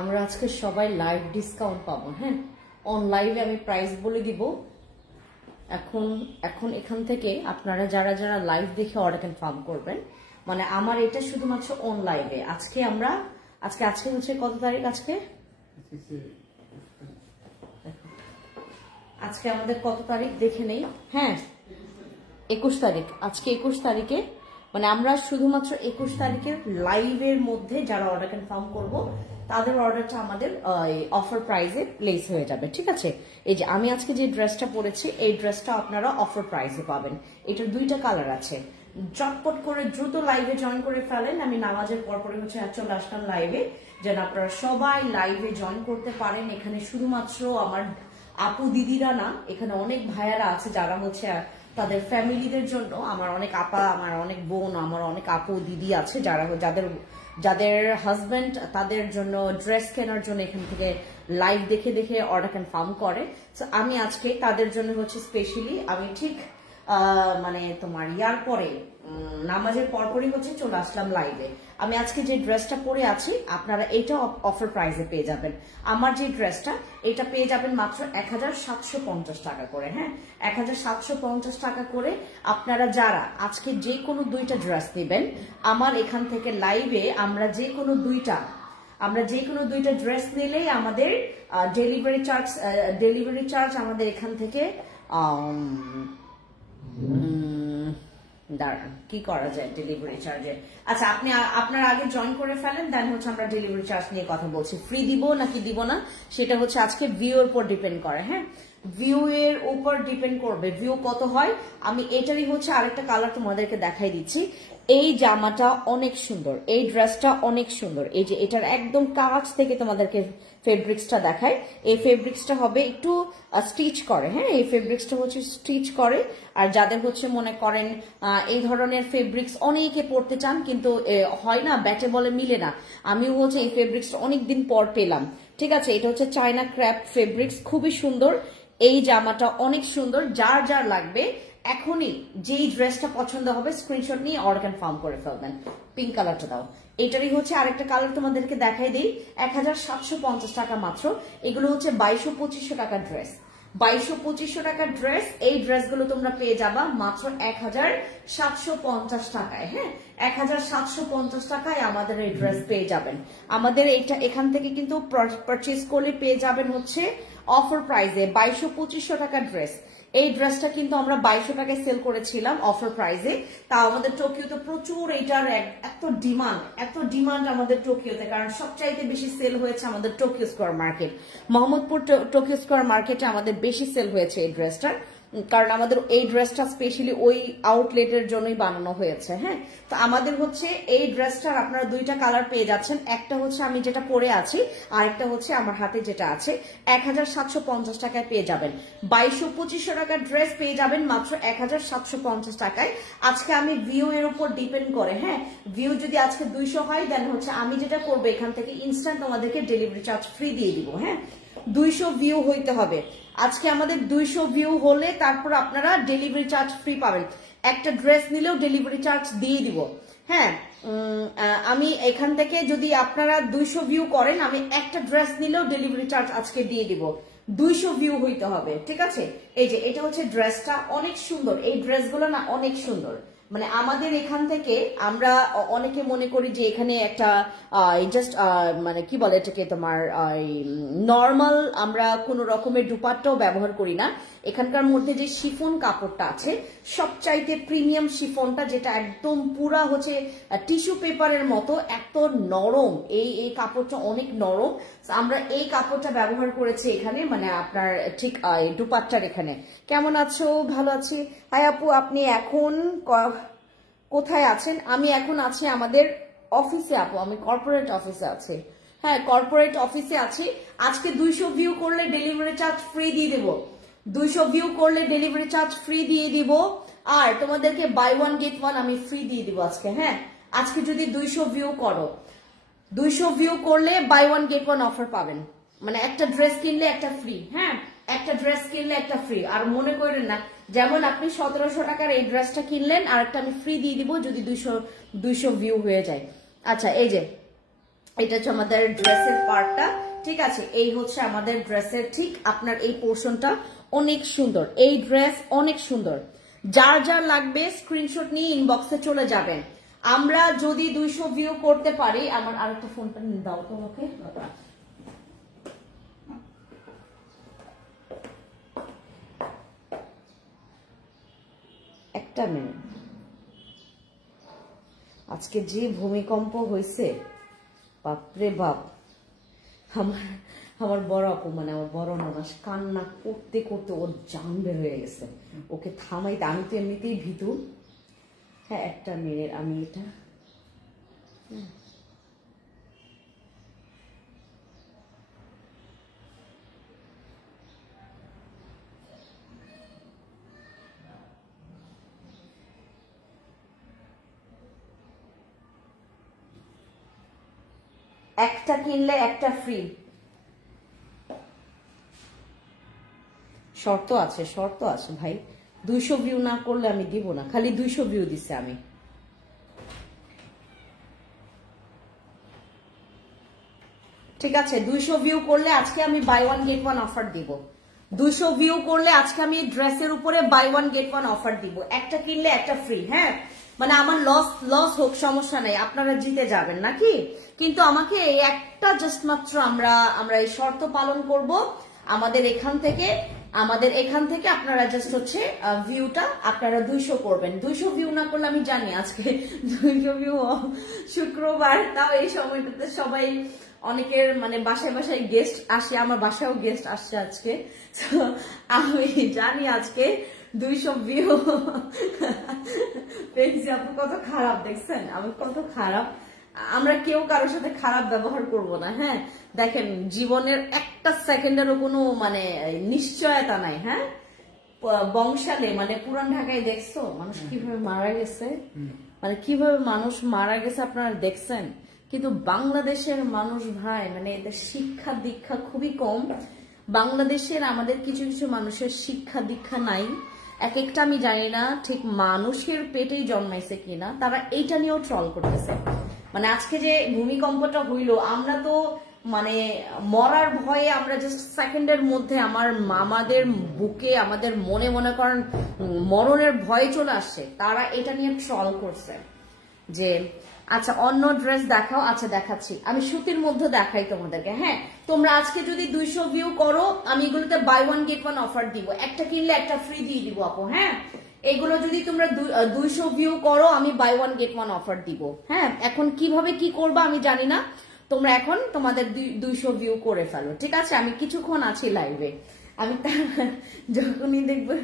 আমরা আজকে সবাই লাইভ ডিসকাউন্ট পাবো। হ্যাঁ, অন লাইভে আমি প্রাইস বলে দিব। এখন এখান থেকে আপনারা যারা যারা লাইভ দেখে অর্ডার কনফার্ম করবেন, মানে আমার এটা শুধুমাত্র অন লাইভে। আজকে হচ্ছে কত তারিখ? আজকে আমাদের কত তারিখ দেখে নেই। হ্যাঁ, 21 তারিখ। আজকে 21 তারিখে, মানে আমরা শুধুমাত্র 21 তারিখের লাইভের মধ্যে যারা অর্ডার কনফার্ম করব তাদের অর্ডারটা আমাদের অফার প্রাইসে প্লেস হয়ে যাবে। ঠিক আছে, এই যে আমি আজকে যে ড্রেসটা পরেছি এই ড্রেসটা আপনারা অফার প্রাইসে পাবেন। এটার দুইটা কালার আছে। চটপট করে দ্রুত লাইভে জয়েন করে ফেলেন। আমি নামাজের পরপরে হচ্ছে চলে আসলাম লাইভে, যেন আপনারা সবাই লাইভে জয়েন করতে পারেন। এখানে শুধুমাত্র আমার আপু দিদিরা না, এখানে অনেক ভাইয়ারা আছে যারা হচ্ছে তাদের ফ্যামিলিদের জন্য, আমার অনেক আপা, আমার অনেক বোন, আমার অনেক আপু দিদি আছে যারা যাদের হাজবেন্ড তাদের জন্য ড্রেস কেনার জন্য এখান থেকে লাইভ দেখে দেখে অর্ডার কনফার্ম করে। তো আমি আজকে তাদের জন্য হচ্ছে স্পেশালি আমি ঠিক মানে তোমার ইয়ার পরে নামাজের পরপরই হচ্ছে চলে আসলাম লাইভে। আমি আজকে যে ড্রেসটা পরে আছি আপনারা এটা অফার প্রাইসে পেয়ে যাবেন। আমার যে ড্রেসটা এটা পেয়ে যাবেন মাত্র 1750 টাকা করে। হ্যাঁ, 1750 টাকা করে। আপনারা যারা আজকে যে কোনো দুইটা ড্রেস নেবেন আমার এখান থেকে লাইভে, আমরা যে কোনো দুইটা ড্রেস নিলেই আমাদের ডেলিভারি চার্জ আমাদের এখান থেকে দাঁড়ান কি করা যায় ডেলিভারি চার্জে। আচ্ছা, আপনারা আগে জয়েন করে ফেলেন, দেন হচ্ছে আমরা ডেলিভারি চার্জ নিয়ে কথা বলছি। ফ্রি দিব নাকি দিব না সেটা হচ্ছে আজকে ভিউ এর উপর ডিপেন্ড করে। হ্যাঁ, ভিউ এর উপর ডিপেন্ড করবে ভিউ কত হয়। আমি এটারই হচ্ছে আরেকটা কালার তোমাদেরকে দেখাই দিচ্ছি। এই জামাটা অনেক সুন্দর, এই ড্রেসটা অনেক সুন্দর। এই যে এটার একদম কাছ থেকে তোমাদেরকে ফেব্রিক্সটা দেখায়। এই ফেব্রিক্সটা হবে একটু স্টিচ করে। হ্যাঁ, এই ফেব্রিক্সটা হচ্ছে স্টিচ করে। আর যাদের হচ্ছে মনে করেন এই ধরনের ফেব্রিক্স অনেকে পরতে চান কিন্তু হয় না, ব্যাটে বলে মিলে না, আমিও হচ্ছে এই ফেব্রিক্সটা অনেকদিন পর পেলাম। ঠিক আছে, এটা হচ্ছে চায়না ক্র্যাপ ফেব্রিক্স, খুবই সুন্দর। এই জামাটা অনেক সুন্দর। যার যার লাগবে এখনই যেই ড্রেসটা পছন্দ হবে স্ক্রিনশট নিয়ে অর্ডার কনফার্ম করে ফেলবেন। পিঙ্ক কালারটা দাও। এটারই হচ্ছে আরেকটা কালার তোমাদেরকে দেখাই দিই। 1750 টাকা মাত্র। এগুলো হচ্ছে 2200-2500 টাকার ড্রেস। 2200-2500 টাকার ড্রেস। এই ড্রেসগুলো তোমরা পেয়ে যাবা মাত্র 1750 টাকায়। হ্যাঁ, 1750 টাকায় আমাদের এই ড্রেস পেয়ে যাবেন। আমাদের এইটা এখান থেকে কিন্তু পারচেজ করলে পেয়ে যাবেন হচ্ছে অফার প্রাইসে 2200-2500 টাকার ড্রেস। এই ড্রেসটা কিন্তু আমরা 2200 টাকায় সেল করেছিলাম অফার প্রাইসে। তা আমাদের টোকিওতে প্রচুর এইটার এত ডিমান্ড আমাদের টোকিওতে, কারণ সবচাইতে বেশি সেল হয়েছে আমাদের Tokyo square market. Mohammadpur Tokyo square মার্কেটে আমাদের বেশি সেল হয়েছে এই ড্রেসটার, কারণ আমাদের এই ড্রেসটা স্পেশালি ওই আউটলেটের জন্যই বানানো হয়েছে। হ্যাঁ, তো আমাদের হচ্ছে এই ড্রেসটার আপনারা দুইটা কালার পেয়ে যাচ্ছেন। একটা হচ্ছে আমি যেটা পরে আছি, আর একটা হচ্ছে আমার হাতে যেটা আছে। 1750 টাকায় পেয়ে যাবেন। 2200-2500 টাকার ড্রেস পেয়ে যাবেন মাত্র 1750 টাকায়। আজকে আমি ভিউ এর উপর ডিপেন্ড করে, হ্যাঁ, ভিউ যদি আজকে 200 হয় দেন হচ্ছে আমি যেটা করবো এখান থেকে ইনস্ট্যান্ট তোমাদেরকে ডেলিভারি চার্জ ফ্রি দিয়ে দিব। হ্যাঁ, 200 ভিউ হইতে হবে। আজকে আমাদের 200 ভিউ হলে তারপর আপনারা ডেলিভারি চার্জ ফ্রি পাবেন। একটা ড্রেস নিলেও ডেলিভারি চার্জ দিয়ে দিব। হ্যাঁ, আমি এখান থেকে যদি আপনারা 200 ভিউ করেন, আমি একটা ড্রেস নিলেও ডেলিভারি চার্জ আজকে দিয়ে দিব। 200 ভিউ হইতে হবে। ঠিক আছে, এই যে এটা হচ্ছে ড্রেসটা অনেক সুন্দর। এই ড্রেসগুলো না অনেক সুন্দর। মানে আমাদের এখান থেকে আমরা অনেকে মনে করি যে এখানে একটা জাস্ট মানে কি বলে এটাকে তোমার নর্মাল আমরা কোনো রকমের দুপাট্টাও ব্যবহার করি না। এখানকার মধ্যে যে শিফন কাপড়টা আছে সবচাইতে প্রিমিয়াম শিফনটা, যেটা একদম পুরা হচ্ছে টিস্যু পেপারের মতো এত নরম। এই কাপড়টা অনেক নরম। আমরা এই কাপড়টা ব্যবহার করেছি এখানে, মানে আপনার ঠিক দুপাট্টার এখানে। কেমন আছো? ভালো আছি। হাই আপু, আপনি এখন কোথায় আছেন? আমি এখন আছি আমাদের অফিসে আপু, আমি কর্পোরেট অফিসে আছি। হ্যাঁ, কর্পোরেট অফিসে আছি। আজকে 200 ভিউ করলে ডেলিভারি চার্জ ফ্রি দিয়ে দেবো। 200 ভিউ করলে ডেলিভারি চার্জ ফ্রি দিয়ে দিব। আর তোমাদেরকে বাই ওয়ান গেট ওয়ান আমি ফ্রি দিয়ে দিব আজকে। হ্যাঁ, আজকে যদি 200 ভিউ করো, 200 ভিউ করলে buy one get one offer পাবেন। মানে একটা ড্রেস কিনলে একটা ফ্রি। হ্যাঁ, একটা ড্রেস কিনলে একটা ফ্রি। আর মনে করেন না যেমন আপনি 1700 টাকার এই ড্রেসটা কিনলেন আর একটা আমি ফ্রি দিয়ে দিব যদি 200 ভিউ হয়ে যায়। আচ্ছা, এই যে এটা হচ্ছে আমাদের ড্রেসের পার্টটা, ঠিক আছে। এই হচ্ছে আমাদের ড্রেসের ঠিক আপনার এই পোর্শনটা অনেক সুন্দর, এই ড্রেস অনেক সুন্দর। যার যার লাগবে স্ক্রিনশট নিয়ে ইনবক্সে চলে যাবেন। আমরা যদি 200 ভিউ করতে পারি, আমার আরেকটা ফোনটা দাও তো আমাকে, একটা মিনিট। আজকে যে ভূমিকম্প হয়েছে, বাপরে বাপ, আমার বড় আপু মানে আমার বড় ননাস কান্না করতে করতে ওর জান বের হয়ে গেছে, ওকে থামাইতে। আমি তো এমনিতেই ভীতু। হ্যাঁ একটা মিনিট, আমি এটা একটা কিনলে একটা ফ্রি। শর্ত আছে, শর্ত আছে ভাই। 200 ভিউ না করলে আমি দিব না। খালি 200 ভিউ দিছে আমি। ঠিক আছে, 200 ভিউ করলে আজকে আমি buy one get one offer দিব। 200 ভিউ করলে আজকে আমি ড্রেসের উপরে buy one get one offer দিব। একটা কিনলে একটা ফ্রি। হ্যাঁ মানে আমার লস হোক সমস্যা নাই, আপনারা জিতে যাবেন নাকি। কিন্তু আমাকে এই একটা জাস্ট মাত্র আমরা এই শর্ত পালন করব। আমাদের এখান থেকে আপনারা জাস্ট হচ্ছে ভিউটা আপনারা 200 করবেন। 200 ভিউ না করলে আমি জানি আজকে 200 ভিউ শুক্রবার, তাও এই সময়টাতে সবাই অনেকের মানে বাসায় বাসায় গেস্ট আসে, আমার বাসায়ও গেস্ট আসছে আজকে। আমি জানি আজকে 200 ভিউ। পেন্সি আপু কত খারাপ দেখছেন, আমি কত খারাপ। আমরা কেউ কারোর সাথে খারাপ ব্যবহার করব না। হ্যাঁ দেখেন, জীবনের একটা সেকেন্ডেরও কোনো মানে নিশ্চয়তা নাই। হ্যাঁ বংশালে মানে পুরান ঢাকায় দেখছো মানুষ কিভাবে মারা গেছে, মানে কিভাবে মানুষ মারা গেছে আপনারা দেখছেন। কিন্তু বাংলাদেশের মানুষ ভাই মানে এদের শিক্ষা দীক্ষা খুবই কম। বাংলাদেশের আমাদের কিছু কিছু মানুষের শিক্ষা দীক্ষা নাই। এক একটা আমি জানি না ঠিক মানুষের পেটেই জন্মাইছে কিনা, তারা এইটা নিয়েও ট্রল করতেছে। মানে আজকে যে ভূমিকম্পটা হইলো, আমরা তো মানে মরার ভয়ে আমরা জাস্ট সেকেন্ডের মধ্যে আমাদের বুকে আমাদের মনে করেন মরণের ভয় চলে আসছে। তারা এটা নিয়ে ট্রল করছে যে আচ্ছা অন্য ড্রেস দেখাও। আচ্ছা দেখাচ্ছি, আমি সুতির মধ্যে দেখাই তোমাদেরকে। হ্যাঁ তোমরা আজকে যদি 200 ভিউ করো, আমি এগুলোতে buy one get one offer দিব। একটা কিনলে একটা ফ্রি দিয়ে দিব আপু। হ্যাঁ এগুলো যদি তোমরা 200 ভিউ করো, আমি buy one get one offer দিব। হ্যাঁ এখন কিভাবে কি করবা আমি জানি না, তোমরা এখন তোমাদের 200 ভিউ করে ফেলো। ঠিক আছে, আমি কিছুক্ষণ আছি লাইভে, আমি যখনই দেখবো।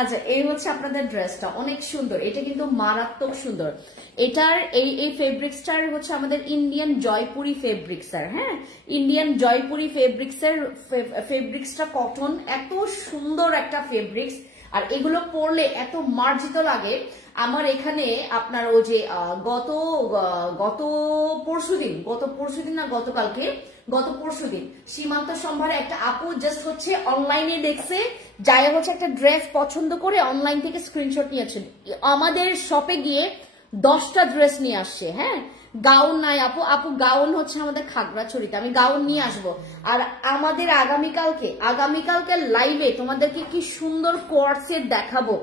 আচ্ছা এই হচ্ছে আপনাদের ড্রেসটা, অনেক সুন্দর। এটা কিন্তু মারাত্মক সুন্দর। এটার এই ফেব্রিক্সটার হচ্ছে আমাদের ইন্ডিয়ান জয়পুরি ফেব্রিক্সার। হ্যাঁ ইন্ডিয়ান জয়পুরি ফেব্রিক্সটা কটন, এত সুন্দর একটা ফেব্রিক্স। আর এগুলো পরলে এত মার্জিত লাগে। আমার এখানে আপনার ওই যে গত পরশুদিন না গত পরশুদিন সীমান্ত সম্ভারে একটা আপু জাস্ট হচ্ছে অনলাইনে দেখছে, যাই হচ্ছে একটা ড্রেস পছন্দ করে অনলাইন থেকে স্ক্রিনশট নিয়েছে, আমাদের শপে গিয়ে 10টা ড্রেস নিয়ে আসছে। হ্যাঁ গাউন নাই আপু গাউন হচ্ছে আমাদের খাগড়াছড়িতে, আমি গাউন নিয়ে আসবো। আর আমাদের আগামীকালকে লাইভে তোমাদেরকে কি সুন্দর কোয়ার্টসেট দেখাবো।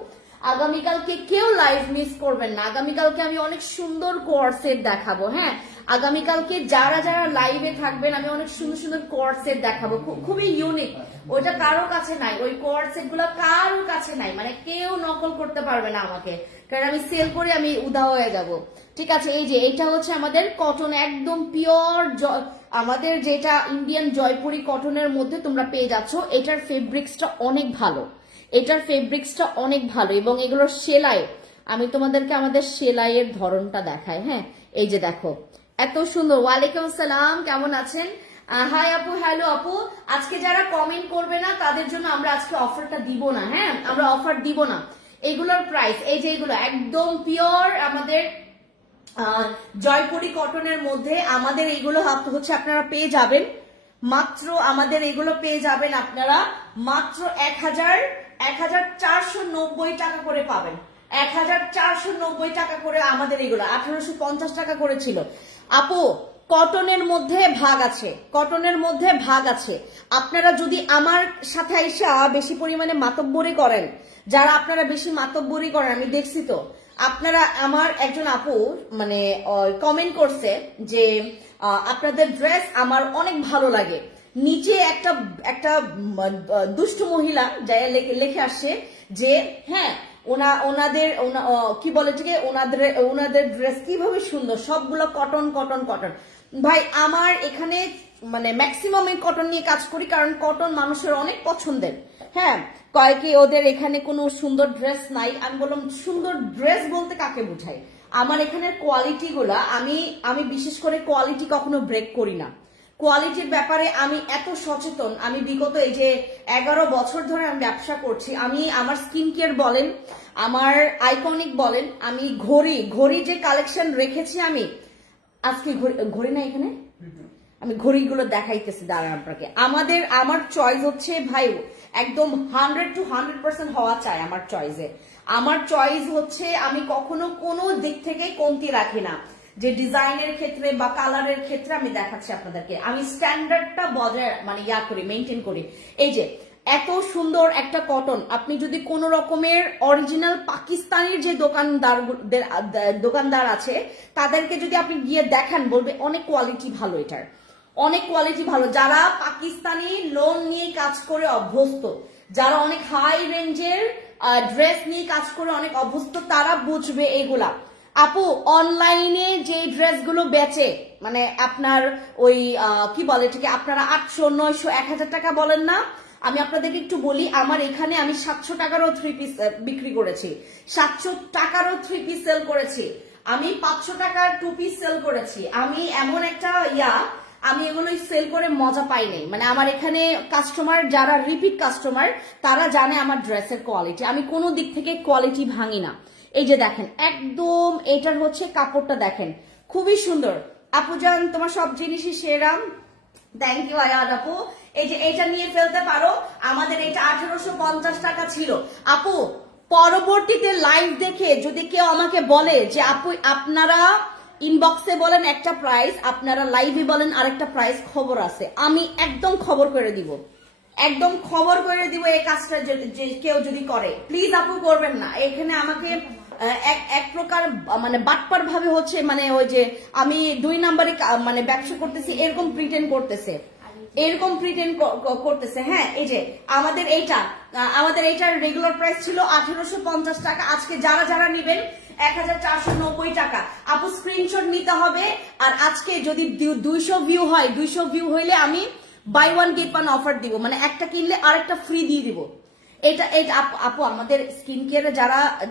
আগামীকালকে কেউ লাইভ মিস করবেন না, আগামীকালকে আমি অনেক সুন্দর কোয়ার্টসেট দেখাবো। হ্যাঁ আগামীকালকে যারা লাইভে থাকবেন আমি অনেক সুন্দর সুন্দর কোয়ার্টসেট দেখাবো, খুবই ইউনিক। ওইটা কারো কাছে নাই, ওই কোয়ার্টসেট গুলো কারোর কাছে নাই, মানে কেউ নকল করতে পারবে না আমাকে, কারণ আমি সেল করে আমি উদা হয়ে যাব। ঠিক আছে, এই যে এটা হচ্ছে আমাদের কটন, একদম পিওর আমাদের যেটা ইন্ডিয়ান জয়পুরি কটনের মধ্যে তোমরা পেয়ে যাচ্ছ। এটার ফেব্রিক্সটা অনেক ভালো এবং এগুলোর সেলাই, আমি তোমাদেরকে আমাদের সেলাইয়ের ধরনটা দেখাই। হ্যাঁ এই যে দেখো এত সুন্দর। ওয়ালাইকুম আসসালাম, কেমন আছেন? হাই আপু, হ্যালো আপু। আজকে যারা কমেন্ট করবে না তাদের জন্য আমরা আজকে অফারটা দিব না। হ্যাঁ আমরা অফার দিব না। এগুলোর প্রাইস এই যে এগুলো একদম পিওর আমাদের জয়পুরি কটনের মধ্যে আমাদের এইগুলো হচ্ছে আপনারা পেয়ে যাবেন মাত্র, আমাদের এগুলো পেয়ে যাবেন আপনারা মাত্র 1490 টাকা করে পাবেন। 1490 টাকা করে আমাদের এগুলো, 1850 টাকা করে ছিল। আপু কটনের মধ্যে ভাগ আছে, কটনের মধ্যে ভাগ আছে। আপনারা যদি আমার সাথে আইসা বেশি পরিমাণে মাতব্বরি করেন, যারা আপনারা বেশি মাতব্বরি করেন, আমি দেখছি তো, আপনারা আমার একজন আপু মানে কমেন্ট করছে যে আপনাদের ড্রেস আমার অনেক ভালো লাগে। নিচে একটা একটা দুষ্ট মহিলা যাই লিখে আসছে যে হ্যাঁ ওনাদের কি বলে ঠিক ওনাদের ড্রেস কিভাবে সুন্দর, সবগুলো কটন কটন কটন। ভাই আমার এখানে মানে ম্যাক্সিমাম এই কটন নিয়ে কাজ করি, কারণ কটন মানুষের অনেক পছন্দের। হ্যাঁ, কয়েকে ওদের এখানে কোনো সুন্দর ড্রেস নাই। আমি বললাম সুন্দর ড্রেস বলতে কাকে বুঝাই? আমার এখানের কোয়ালিটি গুলা আমি বিশেষ করে কোয়ালিটি কখনো ব্রেক করি না। কোয়ালিটির ব্যাপারে আমি এত সচেতন। আমি বিগত এই যে 11 বছর ধরে আমি ব্যবসা করছি। আমি আমার স্কিন কেয়ার বলেন, আমার আইকনিক বলেন, আমি ঘড়ি যে কালেকশন রেখেছি, আমি আজকে ঘড়ি না এখানে, আমি ঘড়িগুলো দেখাইতেছি দাঁড়ান আপনাকে। আমার চয়েস হচ্ছে ভাই একদম 100 to 100% হওয়া চাই আমার চয়েসে। আমার চয়েস হচ্ছে আমি কখনো কোনো দিক থেকে কমতি রাখি না, যে ডিজাইনের ক্ষেত্রে বা কালারের ক্ষেত্রে। আমি দেখাচ্ছি আপনাদেরকে, আমি স্ট্যান্ডার্ডটা বজায় মানে করি, মেনটেন করি। এই যে এত সুন্দর একটা কটন, আপনি যদি কোন রকমের অরিজিনাল পাকিস্তানের যে দোকানদার আছে তাদেরকে যদি আপনি গিয়ে দেখান, বলবে অনেক কোয়ালিটি ভালো, এটার অনেক কোয়ালিটি ভালো। যারা পাকিস্তানি লোন নিয়ে কাজ করে অভ্যস্ত, যারা অনেক হাই রেঞ্জের ড্রেস নিয়ে কাজ করে অনেক অভ্যস্ত, তারা বুঝবে এগুলা। আপু অনলাইনে যে ড্রেসগুলো বেচে মানে আপনার ওই কি বলে ঠিক আপনারা 800, 900, 1000 টাকা বলেন না, আমি আপনাদেরকে একটু বলি, আমার এখানে আমি 700 টাকারও 3 পিস বিক্রি করেছি, 700 টাকারও 3 পিস সেল করেছি, আমি 500 টাকার 2 পিস সেল করেছি। আমি এমন একটা আমি এগুলো সেল করে মজা পাই নাই। মানে আমার এখানে কাস্টমার যারা রিপিট কাস্টমার, তারা জানে আমার ড্রেসের কোয়ালিটি, আমি কোনো দিক থেকে কোয়ালিটি ভাঙি না। এই যে দেখেন একদম এটার হচ্ছে কাপড়টা দেখেন খুবই সুন্দর। আপু জান তোমার সব জিনিসই সেরা, থ্যাংক ইউ আয়াদ আপু। এই যে এটা নিয়ে ফেলতে পারো, আমাদের এটা 1850 টাকা ছিল। আপু পরবর্তীতে লাইভ দেখে যদি কেউ আমাকে বলে যে আপু আপনারা ইনবক্সে বলেন একটা প্রাইস, আপনারা লাইভে বলেন আরেকটা প্রাইস, খবর আছে, আমি একদম খবর করে দিব, একদম খবর করে দিব। এই কাজটা যে কেউ যদি করে, প্লিজ আপু করবেন না। এখানে আমাকে এক প্রকার মানে বাটপার ভাবে হচ্ছে, মানে ওই যে আমি 2 নম্বরে মানে ব্যবসা করতেছি এরকম প্রিটেন্ড করতেছে, এরকম প্রিটেন্ড করতেছে। হ্যাঁ, এই যে আমাদের এইটার রেগুলার প্রাইস ছিল 1850 টাকা, আজকে যারা যারা নেবেন 1490 টাকা। আপু স্ক্রিনশট নিতে হবে। আর আজকে যদি 200 ভিউ হয়, 200 ভিউ হইলে আমি বাই 1 গেট 1 অফার দিব, মানে একটা কিনলে আরেকটা ফ্রি দিয়ে দিব। এটা আপু আমাদের স্কিন কেয়ারে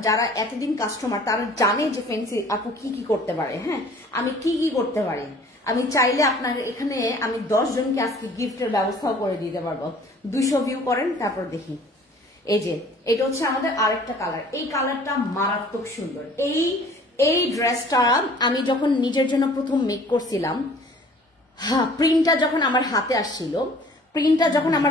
যারা এতদিন কাস্টমার, তারা জানে যে ফেন্সি আপু কি কি করতে পারে। হ্যাঁ, আমি কি কি করতে পারি, আমি চাইলে আপনার এখানে আমি 10 জনকে আজকে গিফটের ব্যবস্থাও করে দিতে পারবো। 200 ভিউ করেন, তারপর দেখি। এই যে এটা হচ্ছে আমাদের আরেকটা কালার, এই কালারটা মারাত্মক সুন্দর। এই ড্রেসটা আমি যখন নিজের জন্য প্রথম মেক করছিলাম, হ্যাঁ, প্রিন্টটা যখন আমার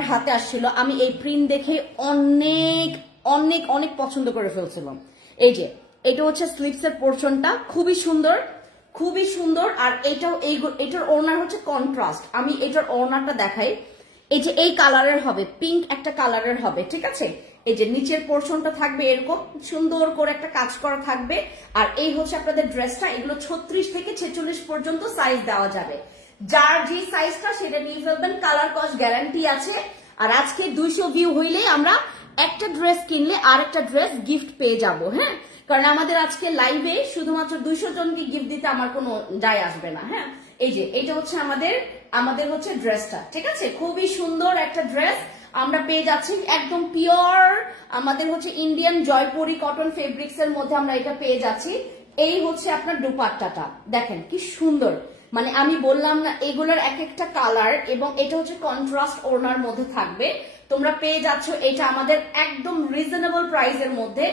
হাতে আসছিল, আমি এই প্রিন্ট দেখে অনেক অনেক অনেক পছন্দ করে ফেলছিলাম। এই যে এটা হচ্ছে স্লিভসের পোর্শনটা, খুবই সুন্দর, খুবই সুন্দর। আর এটার ওড়না হচ্ছে কন্ট্রাস্ট, আমি এটার ওড়নাটা দেখাই। এই যে এই কালারের হবে, পিঙ্ক একটা কালারের হবে, ঠিক আছে। এই যে নিচের পোর্শনটা থাকবে এরকম সুন্দর করে একটা কাজ করা থাকবে। আর এই হচ্ছে আপনাদের ড্রেসটা, এগুলো 36 থেকে 46 পর্যন্ত সাইজ দেওয়া যাবে, যার যে সাইজটা সেটা নিয়ে ফেলবেন, কালার কস্ট গ্যারান্টি আছে। আর আজকে 200 ভিউ হইলেই আমরা একটা ড্রেস কিনলে আর একটা ড্রেস গিফট পেয়ে যাব। হ্যাঁ, কারণ আমাদের আজকে লাইভে শুধুমাত্র 200 জনকে গিফট দিতে আমার কোনো যায় আসবে না। হ্যাঁ, এই যে এটা হচ্ছে আমাদের হচ্ছে ড্রেসটা, ঠিক আছে, খুবই সুন্দর একটা ড্রেস আমরা পেয়ে যাচ্ছি, একদম পিওর আমাদের হচ্ছে ইন্ডিয়ান জয়পুরি কটন ফেব্রিক্স এর মধ্যে আমরা এটা পেয়ে যাচ্ছি। এই হচ্ছে আপনার দুপাট্টাটা দেখেন কি সুন্দর, মানে আমি বললাম না এগুলোর এক একটা কালার, এবং এটা হচ্ছে কন্ট্রাস্ট ওড়নার মধ্যে থাকবে। তোমরা পেয়ে যাচ্ছ এটা আমাদের একদম রিজনেবল প্রাইসের মধ্যে,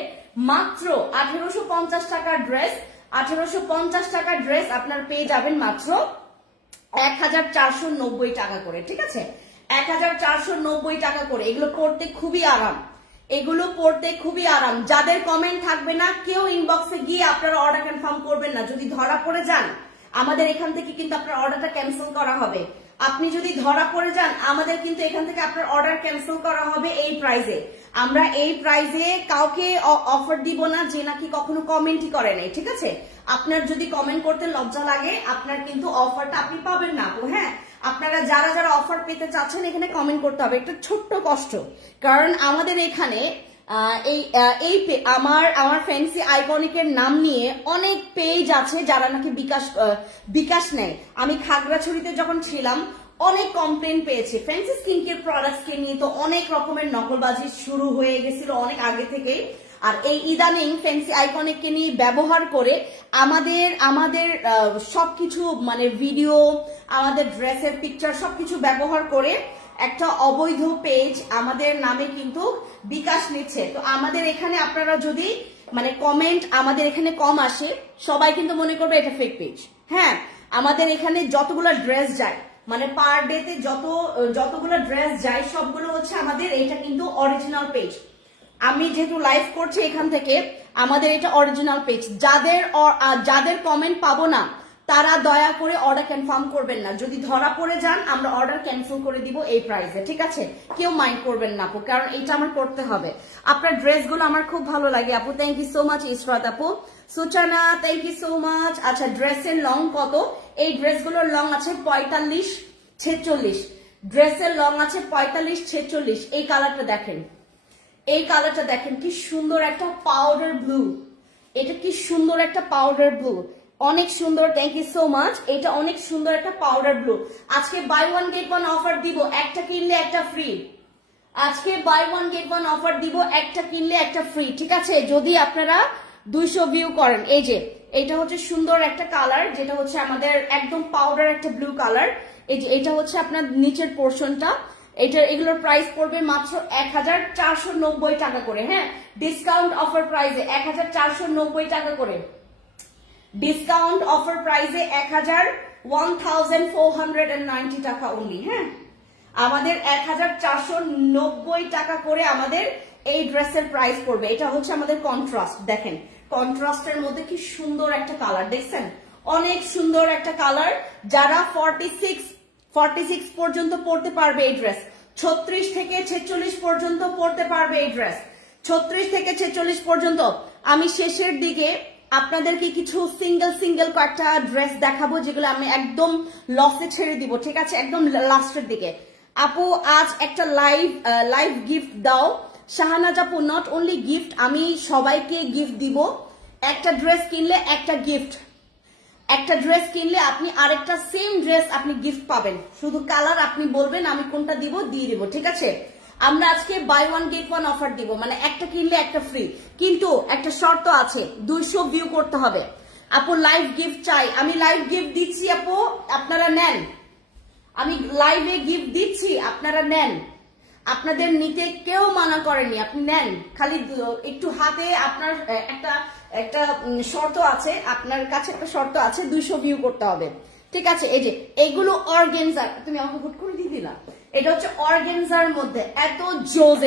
মাত্র 1850 টাকার ড্রেস। 1850 টাকার ড্রেস আপনার পেয়ে যাবেন মাত্র 1490 টাকা করে, ঠিক আছে, 1490 টাকা করে। এগুলো পড়তে খুবই আরাম, যাদের কমেন্ট থাকবে না কেউ ইনবক্সে গিয়ে আপনারা অর্ডার কনফার্ম করবেন না। যদি ধরা পড়ে যান আমাদের এখান থেকে কিন্তু আপনার অর্ডারটা ক্যান্সেল করা হবে। আপনি যদি ধরা পড়ে যান আমাদের কিন্তু এখান থেকে আপনার অর্ডার ক্যান্সেল করা হবে এই প্রাইসে। আমরা এই প্রাইসে কাউকে অফার দিব না যে নাকি কখনো কমেন্টই করে নাই, ঠিক আছে? আপনার যদি কমেন্ট করতে লজ্জা লাগে আপনার কিন্তু অফারটা আপনি পাবেন না আপু। হ্যাঁ, আপনারা যারা যারা অফার পেতে চাচ্ছেন এখানে কমেন্ট করতে হবে, একটা ছোট্ট কষ্ট। কারণ আমাদের এখানে আমার ফ্যান্সি আইকনিকের নাম নিয়ে অনেক পেজ আছে যারা নাকি বিকাশ নেয়। আমি খাগড়াছড়িতে যখন ছিলাম অনেক কমপ্লেন পেয়েছি ফ্যান্সি স্কিন কেয়ার প্রোডাক্টস কে নিয়ে, তো অনেক রকমের নকলবাজি শুরু হয়ে গেছিল অনেক আগে থেকে। আর এই ইদানিং ফ্যান্সি আইকনিক কে নিয়ে ব্যবহার করে আমাদের সবকিছু মানে ভিডিও, আমাদের ড্রেসের পিকচার সবকিছু ব্যবহার করে একটা অবৈধ পেজ আমাদের নামে কিন্তু বিকাশ নিচ্ছে। তো আমাদের এখানে আপনারা যদি মানে কমেন্ট আমাদের এখানে কম আসে সবাই কিন্তু মনে করবে এটা ফেক পেজ। হ্যাঁ, আমাদের এখানে যতগুলো ড্রেস যায় মানে পার ডে তে যতগুলো ড্রেস যায় সবগুলো হচ্ছে আমাদের এটা কিন্তু অরিজিনাল পেজ। আমি যেহেতু লাইভ করছি এখান থেকে আমাদের এটা অরিজিনাল পেজ। যাদের কমেন্ট পাবো না তারা দয়া করে অর্ডার কনফার্ম করবেন না। যদি ধরা পড়ে যান আমরা অর্ডার ক্যান্সেল করে দিব এই প্রাইসে, ঠিক আছে? কেউ মাইন্ড করবেন না আপু, কারণ এটা আমার করতে হবে। আপনার ড্রেসগুলো আমার খুব ভালো লাগে আপু। Thank you so much Israt আপু। Suchana thank you so much. আচ্ছা, ড্রেসের লং কত? এই ড্রেসগুলোর লং আছে 45-46। ড্রেসের লং আছে 45-46। এই কালারটা দেখেন, এই কালারটা দেখেন কি সুন্দর একটা পাউডার ব্লু। এটা কি সুন্দর একটা পাউডার ব্লু, অনেক সুন্দর। Thank you so much. এটা অনেক সুন্দর একটা পাউডার ব্লু। আজকে buy one get one offer দিব, একটা কিনলে একটা ফ্রি। আজকে buy one get one offer দিব, একটা কিনলে একটা ফ্রি, ঠিক আছে? যদি আপনারা 200 ভিউ করেন। এই যে এটা হচ্ছে সুন্দর একটা কালার, যেটা হচ্ছে আমাদের একদম পাউডার একটা ব্লু কালার। এই যে এটা হচ্ছে আপনার নিচের পোর্শনটা। এগুলোর প্রাইস পড়বে মাত্র 1490 টাকা করে। হ্যাঁ, ডিসকাউন্ট অফার প্রাইসে 1490 টাকা করে। ডিসকাউন্ট অফার প্রাইসে 1490 টাকা অনলি। হ্যাঁ, আমাদের 1490 টাকা করে আমাদের এই ড্রেসের প্রাইস পড়বে। এটা হচ্ছে আমাদের কন্ট্রাস্ট, দেখেন কন্ট্রাস্টের মধ্যে কি সুন্দর একটা কালার, দেখছেন? অনেক সুন্দর একটা কালার। যারা 46 পর্যন্ত পড়তে পারবে এই ড্রেস, 36 থেকে 46 পর্যন্ত পড়তে পারবে এই ড্রেস, 36 থেকে 46 পর্যন্ত। আমি শেষের দিকে আপনাদেরকে কিছু সিঙ্গেল কয়েকটা ড্রেস দেখাবো যেগুলো আমি একদম লসে ছেড়ে দিব, ঠিক আছে? একদম লাস্টের দিকে। আপু আজ একটা লাইভ গিফট দাও। শাহানাজ আপু, নট অনলি গিফট, আমি সবাইকে গিফট দিব। একটা ড্রেস কিনলে একটা গিফট, একটা ড্রেস কিনলে আপনি আরেকটা সেম ড্রেস আপনি গিফট পাবেন। শুধু কালার আপনি বলবেন আমি কোনটা দিব, দিয়ে দিব, ঠিক আছে? আমরা আজকে buy one get one offer দিব, মানে একটা কিনলে একটা ফ্রি। কিন্তু একটা শর্ত আছে, 200 ভিউ করতে হবে। আপু লাইভ গিফট চাই। আমি লাইভ গিফট দিচ্ছি আপু, আপনারা নেন। আমি লাইভে গিফট দিচ্ছি, আপনারা নেন। আপনাদের নিতে কেউ মানা করেনি, আপনি নেন। খালি একটু হাতে আপনার একটা শর্ত আছে, আপনার কাছে একটা শর্ত আছে, 200 ভিউ করতে হবে, ঠিক আছে? এই যে এইগুলো অর্গানজার, তুমি আমাকে হুট করে দিবি না। এটা হচ্ছে অর্গানজার মধ্যে এত জোজ।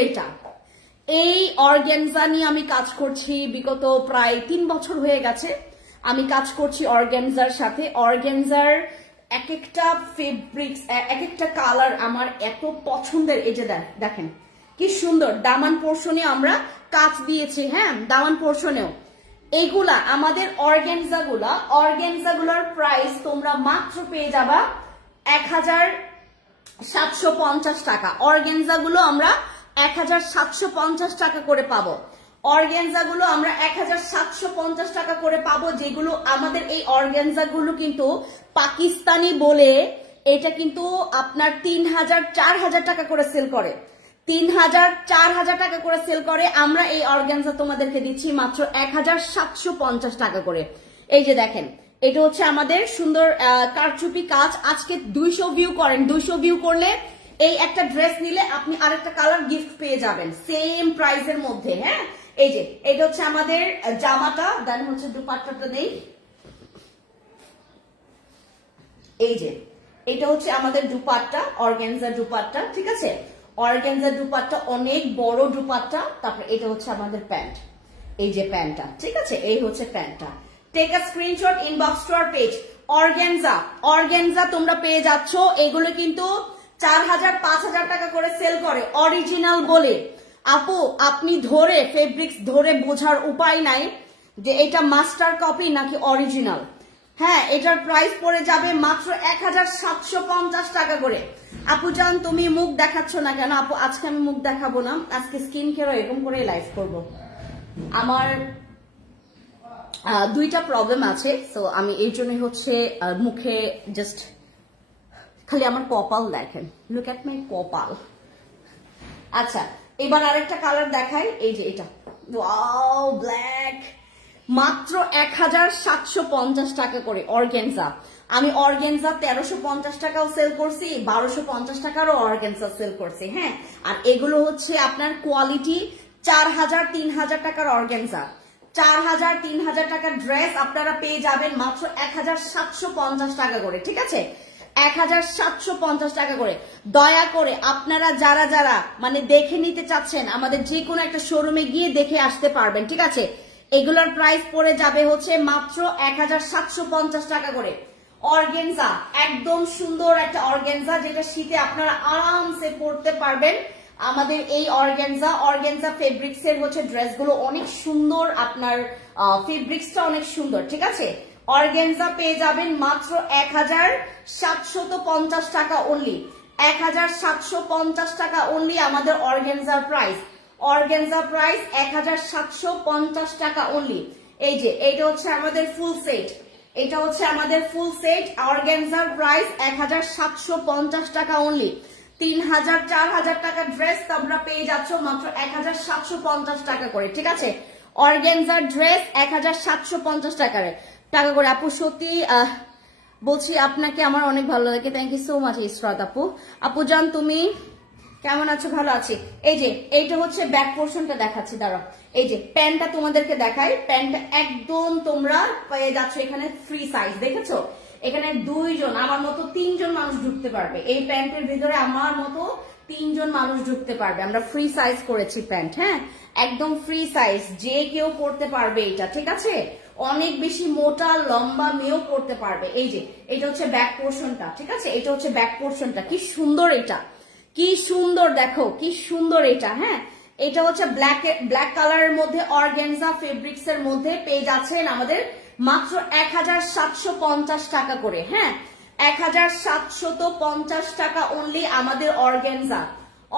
এই অর্গানজা নিয়ে আমি কাজ করছি বিগত প্রায় 3 বছর হয়ে গেছে। আমি কাজ করছি অর্গানজার সাথে। অর্গানজার এক একটা ফেব্রিক্স, এক একটা কালার আমার এত পছন্দের। এই যে দেখেন কি সুন্দর দামান পোর্শনে আমরা কাজ দিয়েছি। হ্যাঁ, দামান পোর্শনেও এইগুলা আমাদের অর্গানজাগুলোর প্রাইস তোমরা মাত্র পেয়ে যাবা 1750 টাকা। অর্গানজাগুলো আমরা 1750 টাকা করে পাবো। অর্গানজাগুলো আমরা 1750 টাকা করে পাবো, যেগুলো আমাদের এই অর্গানজাগুলো কিন্তু পাকিস্তানি বলে এটা কিন্তু আপনার 3000-4000 টাকা করে সেল করে। 3000-4000 টাকা করে সেল করে। আমরা এই অর্গানজা তোমাদেরকে দিচ্ছি মাত্র 1750 টাকা করে। এই যে দেখেন, এটা হচ্ছে আমাদের সুন্দর কারচুপি কাজ। আজকে 200 ভিউ করেন, 200 ভিউ করলে এই একটা ড্রেস নিলে আপনি আরেকটা কালার গিফট পেয়ে যাবেন সেম প্রাইসের মধ্যে। হ্যাঁ, এই যে এটা হচ্ছে আমাদের জামাটা, দেন হচ্ছে দুপাট্টাটা নেই। এই যে এটা হচ্ছে আমাদের দুপাট্টা, অর্গানজা দুপাট্টা, ঠিক আছে? অর্গানজা দুপাট্টা অনেক বড় দুপাট্টা। তারপর এটা হচ্ছে আমাদের প্যান্ট, এই যে প্যান্টটা, ঠিক আছে? এই হচ্ছে প্যান্টটা। Take a screenshot, inbox to our page. Organza, organza তোমরা পেয়ে যাচ্ছ। এগুলো কিন্তু 4000 5000 টাকা করে সেল করে অরিজিনাল বলে। আপু আপনি ধরে ফেব্রিক্স ধরে বোঝার উপায় নাই যে এটা মাস্টার কপি নাকি অরিজিনাল। হ্যাঁ, এটার প্রাইস পড়ে যাবে মাত্র 1750 টাকা করে। আপু জান তুমি মুখ দেখাচ্ছ না কেন? আপু আজকে আমি মুখ দেখাবো না, আজকে স্কিন কেয়ার এরকম করে লাইভ করব। আমার দুইটা প্রবলেম আছে, তো আমি এই জন্যই হচ্ছে মুখে জাস্ট খালি আমার কপাল দেখেন, লুক এট মাই কপাল। আচ্ছা এবার আরেকটা কালার দেখাই, এই যে এটা ওয়াও ব্ল্যাক, মাত্র 1750 টাকা করে অর্গানজা। আমি অর্গানজা 1350 টাকাও সেল করছি, 1250 টাকারও অর্গানজা সেল করছি। হ্যাঁ, আর এগুলো হচ্ছে আপনার কোয়ালিটি 4000 3000 টাকার অর্গানজা। 4000 3000 টাকার ড্রেস আপনারা পেয়ে যাবেন মাত্র 1750 টাকা করে। ঠিক আছে, 1750 টাকা করে। দয়া করে আপনারা যারা যারা মানে দেখে নিতে চাচ্ছেন আমাদের যে কোনো একটা শোরুমে গিয়ে দেখে আসতে পারবেন। ঠিক আছে, এগুলোর প্রাইস পড়ে যাবে হচ্ছে মাত্র 1750 টাকা করে। অর্গানজা একদম সুন্দর একটা অর্গানজা, যেটা শীতে আপনারা আরামসে পরতে পারবেন। আমাদের এই অর্গানজা, অর্গানজা ফেব্রিক্স এর হচ্ছে ড্রেসগুলো অনেক সুন্দর, আপনার ফেব্রিক্সটা অনেক সুন্দর। ঠিক আছে, অর্গানজা পেয়ে যাবেন মাত্র 1750 টাকা অনলি। 1750 টাকা অনলি আমাদের অর্গানজার প্রাইস। অর্গানজা প্রাইস 1750 টাকা অনলি। এই যে এইটা হচ্ছে আমাদের ফুল সেট, এটা হচ্ছে আমাদের ফুল সেট। অর্গানজার প্রাইস 1750 টাকা অনলি। 3000 4000 টাকা ড্রেস তোমরা পেয়ে যাচ্ছ মাত্র 1750 টাকা করে। ঠিক আছে, অর্গানজার ড্রেস 1750 টাকা করে। আপু সত্যি বলছি আপনাকে আমার অনেক ভালো লাগে, thank you so much Israt আপু। আপু জান তুমি কেমন আছো? ভালো আছি। এই যে এইটা হচ্ছে ব্যাক পোর্শনটা দেখাচ্ছি, দাঁড়াও। এই যে প্যান্টটা তোমাদেরকে দেখাই, প্যান্টটা একদম তোমরা পেয়ে যাচ্ছ এখানে ফ্রি সাইজ। দেখেছো, এখানে 2 জন আমার মতো 3 জন মানুষ ঢুকতে পারবে এই প্যান্টের ভিতরে, আমার মতো 3 জন মানুষ ঢুকতে পারবে। আমরা ফ্রি সাইজ করেছি প্যান্ট, হ্যাঁ একদম ফ্রি সাইজ, যে কেউ পরতে পারবে এটা। ঠিক আছে, অনেক বেশি মোটা লম্বা মেয়েও পরতে পারবে। এই যে এটা হচ্ছে ব্যাক পোর্শনটা। ঠিক আছে, এটা হচ্ছে ব্যাক পোর্শনটা, কি সুন্দর এটা, কি সুন্দর দেখো, কি সুন্দর এটা। হ্যাঁ, এটা হচ্ছে ব্ল্যাক কালারের মধ্যে অর্গানজা ফেব্রিক্স এর মধ্যে পেয়ে যাচ্ছেন আমাদের মাত্র 1750 টাকা করে। হ্যাঁ, 1750 টাকা অনলি আমাদের অর্গানজা।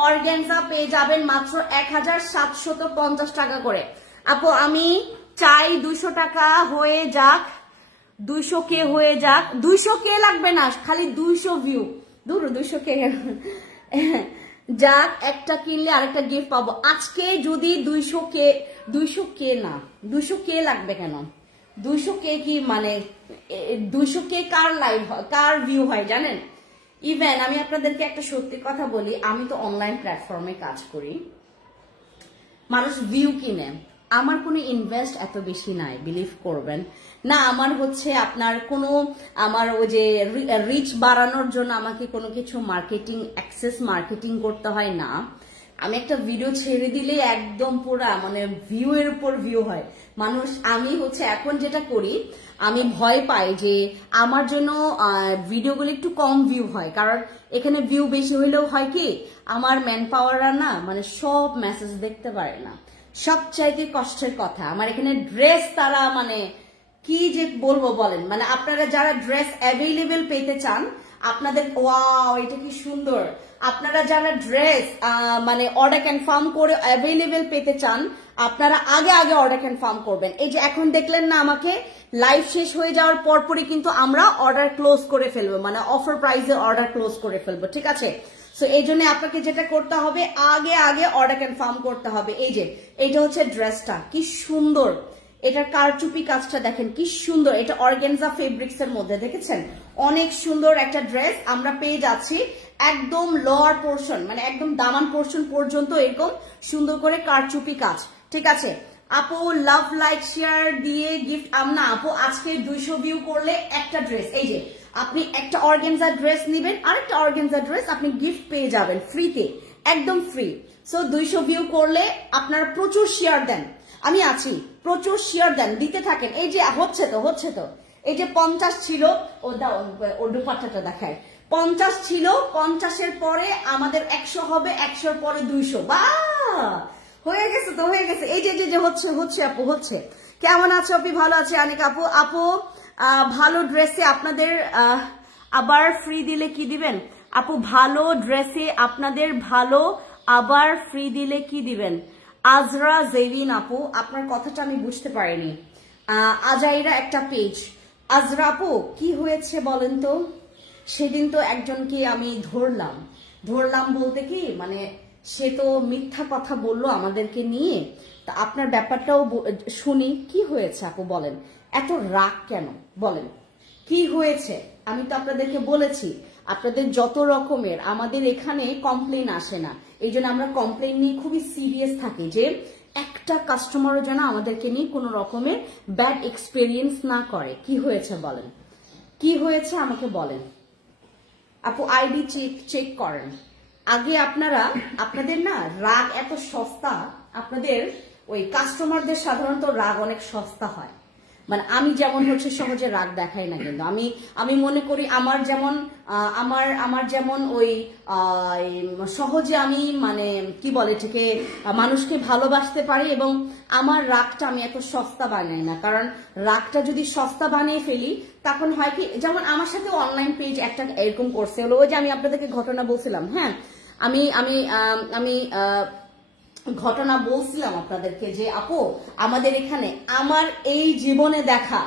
অর্গানজা পেয়ে যাবেন মাত্র 1750 টাকা করে। আপু আমি চাই 200 টাকা হয়ে যাক, 200K হয়ে যাক। 200K লাগবে না, খালি 200 ভিউ। দূর 200K যাক, একটা কিনলে আরেকটা গিফট পাবো। আজকে যদি 200K না, 200K লাগবে কেন? 200K কি মানে 200K কার লাইভ হয়, কার ভিউ হয় জানেন? ইভেন আমি আপনাদেরকে একটা সত্যি কথা বলি, আমি তো অনলাইন প্ল্যাটফর্মে কাজ করি, মানুষ ভিউ কিনে, আমার কোনো ইনভেস্ট এত বেশি নাই, বিলিভ করবেন না। আমার হচ্ছে আপনার কোনো, আমার ওই যে রিচ বাড়ানোর জন্য আমাকে কোনো কিছু মার্কেটিং অ্যাক্সেস মার্কেটিং করতে হয় না। আমি একটা ভিডিও ছেড়ে দিলে একদম পুরা মানে ভিউ এর উপর ভিউ হয় মানুষ। আমি হচ্ছে এখন যেটা করি, আমি ভয় পাই যে আমার জন্য ভিডিওগুলো একটু কম ভিউ হয়, কারণ এখানে ভিউ বেশি হইলেও হয় কি আমার ম্যান পাওয়াররা না মানে সব মেসেজ দেখতে পারে না। সবচাইতে কষ্টের কথা, আমার এখানে ড্রেস তারা মানে কি যে বলবো বলেন, মানে আপনারা যারা ড্রেস অ্যাভেলেবেল পেতে চান, আপনাদের ওয়াও এটা কি সুন্দর, আপনারা যারা ড্রেস মানে অর্ডার কনফার্ম করে অ্যাভেলেবেল পেতে চান, আপনারা আগে আগে অর্ডার কনফার্ম করবেন। এই যে এখন দেখলেন না, আমাকে লাইভ শেষ হয়ে যাওয়ার পরপরই কিন্তু আমরা অর্ডার ক্লোজ করে ফেলবো, মানে অফার প্রাইসে অর্ডার ক্লোজ করে ফেলবো। ঠিক আছে, সো এই জন্য আপনাকে যেটা করতে হবে, আগে আগে অর্ডার কনফার্ম করতে হবে। এই যে এইটা হচ্ছে ড্রেসটা, কি সুন্দর, এটার কারচুপি কাজটা দেখেন কি সুন্দর। এটা অর্গানজা ফেব্রিক্স এর মধ্যে, দেখেছেন অনেক সুন্দর একটা ড্রেস আমরা পেয়ে যাচ্ছি। একদম লোয়ার পোর্শন মানে একদম দামান পোর্শন পর্যন্ত এরকম সুন্দর করে কারচুপি কাজ। ঠিক আছে আপু, লাভ লাইক শেয়ার দিয়ে গিফট আমনা আপু, আজকে 200 ভিউ করলে একটা ড্রেস, এই যে আপনি একটা অর্গানজা ড্রেস নেবেন, আরেকটা অর্গানজা ড্রেস আপনি গিফট পেয়ে যাবেন ফ্রিতে, একদম ফ্রি। সো 200 ভিউ করলে আপনারা প্রচুর শেয়ার দেন, আমি আছি, প্রচুর শেয়ার দেন, দিতে থাকেন। এই যে হচ্ছে তো এই যে 50 ছিল, ও দাও ও দুপাট্টাটা দেখায়, 50 ছিল, 50-এর পরে আমাদের 100 হবে, 100-এর পরে 200। বা হয়ে গেছে তো, হয়ে গেছে। এই যে হচ্ছে আপু, হচ্ছে। কেমন আছো আপনি? ভালো আছে অনেক আপু। আপু ভালো ড্রেসে আপনাদের আবার ফ্রি দিলে কি দিবেন আপু? ভালো ড্রেসে আপনাদের ভালো আবার ফ্রি দিলে কি দিবেন? আজরা জেরিন আপু, আপনার কথাটা আমি বুঝতে পারিনি। আজাইরা একটা পেজ। আজরা আপু কি হয়েছে বলেন তো? সেদিন তো একজনকে আমি ধরলাম বলতে কি মানে সে তো মিথ্যা কথা বললো আমাদেরকে নিয়ে। তা আপনার ব্যাপারটাও শুনি, কি হয়েছে আপু বলেন? এত রাগ কেন বলেন? কি হয়েছে? আমি তো আপনাদেরকে বলেছি আপনাদের যত রকমের আমাদের এখানে কমপ্লেন আসে না, এই জন্য আমরা কমপ্লেন নিয়ে খুবই সিরিয়াস থাকি যে একটা কাস্টমারও যেন আমাদেরকে নিয়ে কোনো রকমের ব্যাড এক্সপিরিয়েন্স না করে। কি হয়েছে বলেন? কি হয়েছে আমাকে বলেন আপু। আইডি চেক করেন আগে আপনারা। আপনাদের না রাগ এত সস্তা, আপনাদের ওই কাস্টমারদের সাধারণত রাগ অনেক সস্তা হয়। মানে আমি যেমন হচ্ছে সহজে রাগ দেখাই না, কিন্তু আমি মনে করি আমার যেমন ওই সহজে আমি মানে কি বলে এটাকে মানুষকে ভালোবাসতে পারি, এবং আমার রাগটা আমি এত সস্তা বানাই না। কারণ রাগটা যদি সস্তা বানিয়ে ফেলি তখন হয় কি, যেমন আমার সাথে অনলাইন পেজ একটা এরকম করছে হলো, ওই যে আমি আপনাদেরকে ঘটনা বলছিলাম। হ্যাঁ, আমি ঘটনা বলছিলাম আপনাদেরকে যে আপু আমাদের এখানে আমার এই জীবনে দেখা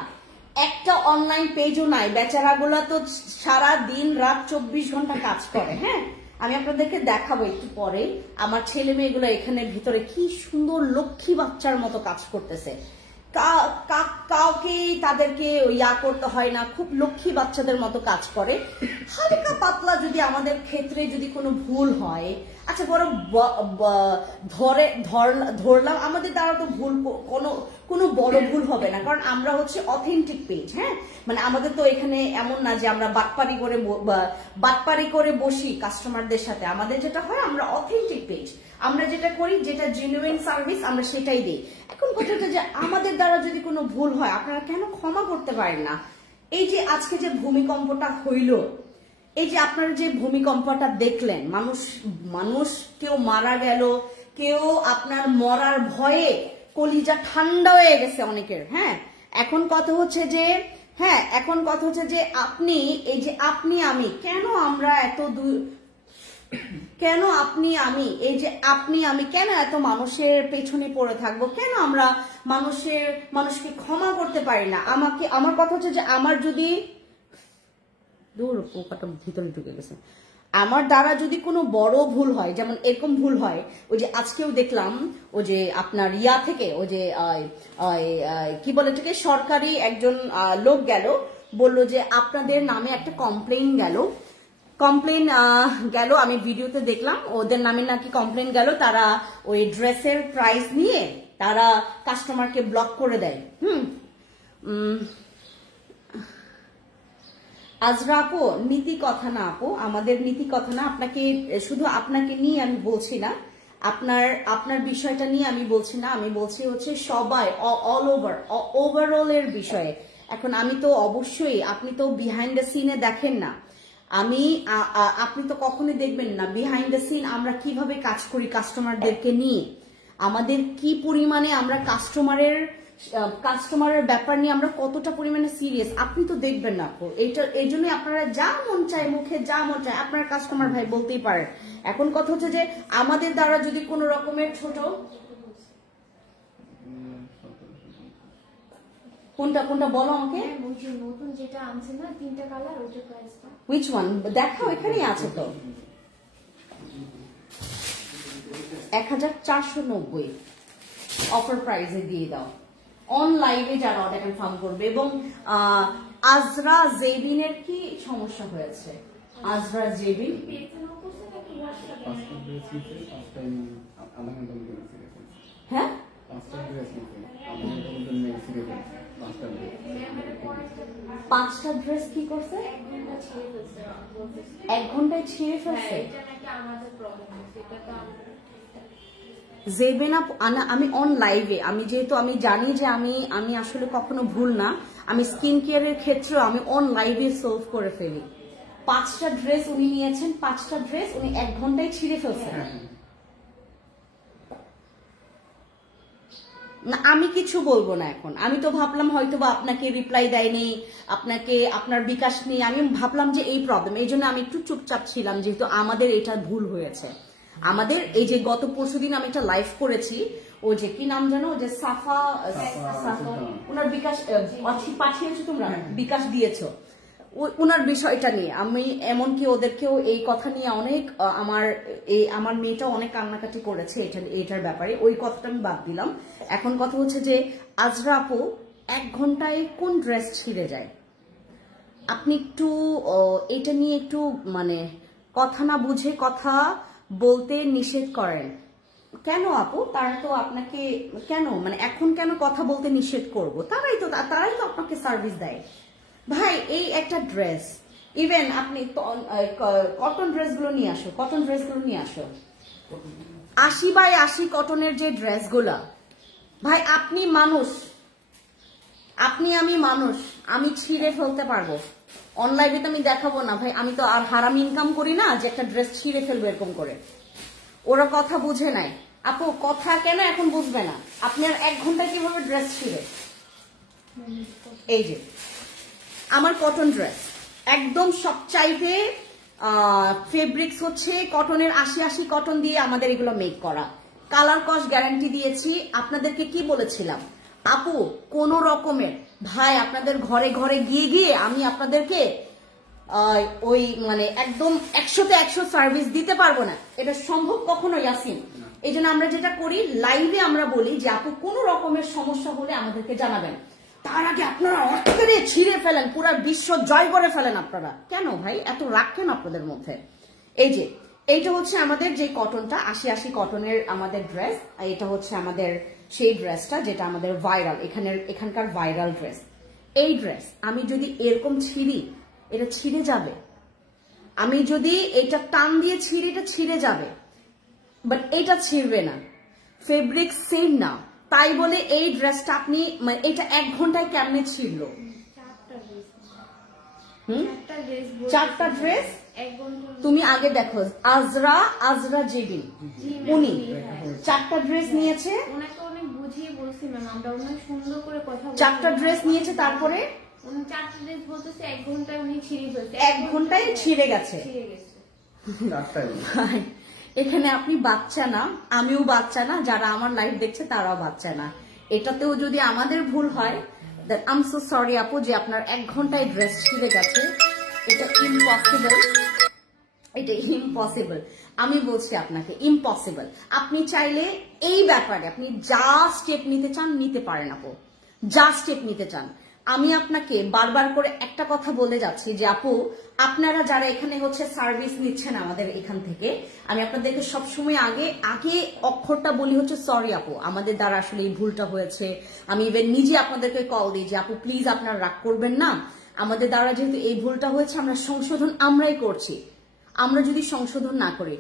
একটা অনলাইন পেজও নাই, বেচারাগুলা তো সারা দিন রাত 24 ঘন্টা কাজ করে। হ্যাঁ, আমি আপনাদেরকে দেখাবো একটু পরে। আমার ছেলে মেয়েগুলো এখানে ভিতরে কি সুন্দর লক্ষ্মী বাচ্চার মতো কাজ করতেছে, কাউকে তাদেরকে ইয়া করতে হয় না, খুব লক্ষ্মী বাচ্চাদের মতো কাজ করে। হালকা পাতলা যদি আমাদের ক্ষেত্রে যদি কোনো ভুল হয়, আচ্ছা বড় ধরলাম, আমাদের দ্বারা তো ভুল কোনো বড় ভুল হবে না, কারণ আমরা হচ্ছে অথেন্টিক পেজ। হ্যাঁ, মানে আমাদের তো এখানে এমন না যে আমরা বাটপারি করে বসি কাস্টমারদের সাথে। আমাদের যেটা হয় আমরা অথেন্টিক পেজ, আমরা যেটা করি, যেটা জেনুইন সার্ভিস আমরা সেটাই দিই। এখন কথাটা যে আমাদের দ্বারা যদি কোনো ভুল হয় আপনারা কেন ক্ষমা করতে পারেন না? এই যে আজকে যে ভূমিকম্পটা হইল, এই যে আপনারা যে ভূমিকম্পটা দেখলেন, মানুষ কেউ মারা গেল, কেউ আপনার মরার ভয়ে কলিজা ঠান্ডা হয়ে গেছে অনেকের। হ্যাঁ, এখন কথা হচ্ছে যে আপনি এই যে আপনি আমি কেন আমরা এত কেন আপনি আমি এই যে আপনি আমি কেন এত মানুষের পেছনে পড়ে থাকবো? কেন আমরা মানুষকে ক্ষমা করতে পারি না? আমার কথা হচ্ছে যে আমার যদি দূর পোকাটা ভিতরে ঢুকে গেছে, আমার দ্বারা যদি কোনো বড় ভুল হয়, যেমন এরকম ভুল হয়, ওই যে আজকেও দেখলাম ওই যে আপনার ইয়া থেকে ওই যে কি বলে এটাকে সরকারি একজন লোক গেল, বলল যে আপনাদের নামে একটা কমপ্লেন গেল। আমি ভিডিওতে দেখলাম ওদের নামে নাকি কমপ্লেন গেল, তারা ওই ড্রেসের প্রাইস নিয়ে তারা কাস্টমারকে ব্লক করে দেয়। আজরা আপু নীতি কথা না আপু, আমাদের নীতি কথা না, শুধু আপনাকে নিয়ে আমি বলছি না, আপনার বিষয়টা নিয়ে আমি বলছি না, আমি বলছি হচ্ছে সবাই ওভারঅল এর বিষয়ে। এখন আমি তো অবশ্যই, আপনি তো বিহাইন্ড দ্য সিনে দেখেন না, আপনি তো কখনোই দেখবেন না বিহাইন্ড দ্য সিন আমরা কিভাবে কাজ করি কাস্টমারদেরকে নিয়ে, আমাদের কি পরিমাণে আমরা কাস্টমারের ব্যাপার নিয়ে আমরা কতটা পরিমাণে সিরিয়াস, আপনি তো দেখবেন না। এই জন্য আপনারা যা মন চায়, মুখে যা মন চায় আপনার কাস্টমার ভাই বলতেই পারেন। এখন কথা হচ্ছে যে আমাদের দ্বারা যদি কোনো রকমের ছোট কোনটা বলো আমাকে, নতুন যেটা আনছে না 3টা কালার, ওইটা প্রাইসটা which one দেখাও, এখানেই আছে তো 1490 অফার প্রাইসে দিয়ে দাও। অনলাইনে যারা অর্ডার কনফার্ম করবে। এবং আজরা জেবিনের কি সমস্যা হয়েছে? আজরা জেবিন হ্যাঁ 5টা ড্রেস কি করছে? 1 ঘন্টায় ছিঁড়ে ফেলছে। জেবেনা আমি অন লাইভে, আমি যেহেতু আমি জানি যে আমি আসলে কখনো ভুল না, আমি স্কিন কেয়ারের ক্ষেত্রেও আমি অন লাইভে সলভ করে ফেলি। 5টা ড্রেস উনি নিয়েছেন, 5টা ড্রেস উনি 1 ঘন্টায় ছিঁড়ে ফেলছেন। না আমি কিছু বলবো না এখন, আমি তো ভাবলাম হয়তো বা আপনাকে রিপ্লাই দেয়নি, আপনাকে আপনার বিকাশ নেই, আমি ভাবলাম যে এই প্রবলেম, এই জন্য আমি একটু চুপচাপ ছিলাম, যেহেতু আমাদের এটা ভুল হয়েছে। আমাদের এই যে গত পরশুদিন আমি একটা লাইভ করেছি, ও যে কি নাম জানো, যে সাফা ওনার বিকাশ পাঠিয়েছো তোমরা, বিকাশ দিয়েছো ওনার বিষয়টা নিয়ে, আমি এমনকি ওদেরকেও এই কথা নিয়ে অনেক আমার মেয়েটা অনেক কান্নাকাটি করেছে এটার ব্যাপারে, ওই কথাটা আমি বাদ দিলাম। এখন কথা হচ্ছে যে আজরা আপু 1 ঘন্টায় কোন ড্রেস ছিঁড়ে যায়? আপনি একটু এটা নিয়ে একটু মানে কথা না বুঝে কথা বলতে নিষেধ করেন কেন আপু? তারা তো আপনাকে কেন মানে এখন কেন কথা বলতে নিষেধ করবো? তারাই তো আপনাকে সার্ভিস দেয় ভাই। এই একটা ড্রেস, ইভেন আপনি কটন ড্রেসগুলো নিয়ে আসো, কটন ড্রেসগুলো নিয়ে আসো, 80x80 কটনের যে ড্রেসগুলা ভাই, আপনি মানুষ, আমি মানুষ, আমি ছিঁড়ে ফেলতে পারবো। অনলাইনে তো আমি দেখাবো না ভাই, আমি তো আর হারাম ইনকাম করি না যে একটা ড্রেস ছিঁড়ে ফেলবো এরকম করে। ওরা কথা বুঝে নাই আপু, কথা কেন এখন বুঝবে না? আপনি আর 1 ঘন্টায় কিভাবে ড্রেস ছিঁড়ে? এই যে আমার কটন ড্রেস, একদম সবচাইতে ফেব্রিক্স হচ্ছে কটনের 80x80 কটন দিয়ে আমাদের এগুলো মেক করা, কালার কস্ট গ্যারান্টি দিয়েছি। আপনাদেরকে কি বলেছিলাম আপু, কোন রকমের ভাই আপনাদের ঘরে ঘরে গিয়ে আমি আপনাদেরকে ওই মানে একদম 100তে 100 সার্ভিস দিতে পারবো না, এটা সম্ভব কখনো ইয়াসিন। এই জন্য আমরা যেটা করি, লাইভে আমরা বলি যে আপু কোন রকমের সমস্যা হলে আমাদেরকে জানাবেন, তার আগে আপনারা অর্থে ছিঁড়ে ফেলেন, পুরো বিশ্ব জয় করে ফেলেন আপনারা। কেন ভাই এত রাগ কেন আপনাদের মধ্যে? এই যে এইটা হচ্ছে আমাদের যে কটনটা 80x80 কটনের আমাদের ড্রেস, এটা হচ্ছে আমাদের সেই ড্রেসটা যেটা আমাদের ভাইরাল, এখানকার ভাইরাল ড্রেস। এই ড্রেস আমি যদি এরকম ছিঁড়ি, এটা ছিঁড়ে যাবে। আমি যদি এটা টান দিয়ে ছিঁড়ি, এটা ছিঁড়ে যাবে, বাট এটা ছিঁড়বে না, ফেব্রিক সেম না, তাই বলে এই ড্রেসটা আপনি মানে এটা 1 ঘন্টায় কেমনে ছিঁড়লো? 4টা ড্রেস তুমি আগে দেখো, আজরা জেবিন উনি 4টা ড্রেস নিয়েছে, 4টা ড্রেস নিয়েছে, তারপরে 1 ঘন্টায় ছিঁড়ে গেছে। এখানে আপনি বাচ্চা না, আমিও বাচ্চা না, যারা আমার লাইভ দেখছে তারাও বাচ্চা না। এটাতেও যদি আমাদের ভুল হয়, আই এম সো সরি আপু যে আপনার 1 ঘন্টায় ড্রেস ছিঁড়ে গেছে। এটা ইম্পসিবল, এটা ইম্পসিবল, আমি বলছি আপনাকে ইম্পসিবল। আপনি চাইলে এই ব্যাপারে আপনি যা স্টেপ নিতে চান নিতে পারেন আপু, যা স্টেপ নিতে চান। আমি আপনাকে বারবার করে একটা কথা বলে যাচ্ছি যে আপু আপনারা যারা এখানে হচ্ছে সার্ভিস নিচ্ছেন আমাদের এখান থেকে, আমি আপনাদেরকে সবসময় আগে অক্ষরটা বলি হচ্ছে সরি আপু, আমাদের দ্বারা আসলে এই ভুলটা হয়েছে। আমি ইভেন নিজে আপনাদেরকে কল দিই যে আপু প্লিজ আপনারা রাগ করবেন না, আমাদের দ্বারা যেহেতু এই ভুলটা হয়েছে আমরা সংশোধন আমরাই করছি। আমরা যদি সংশোধন না করি,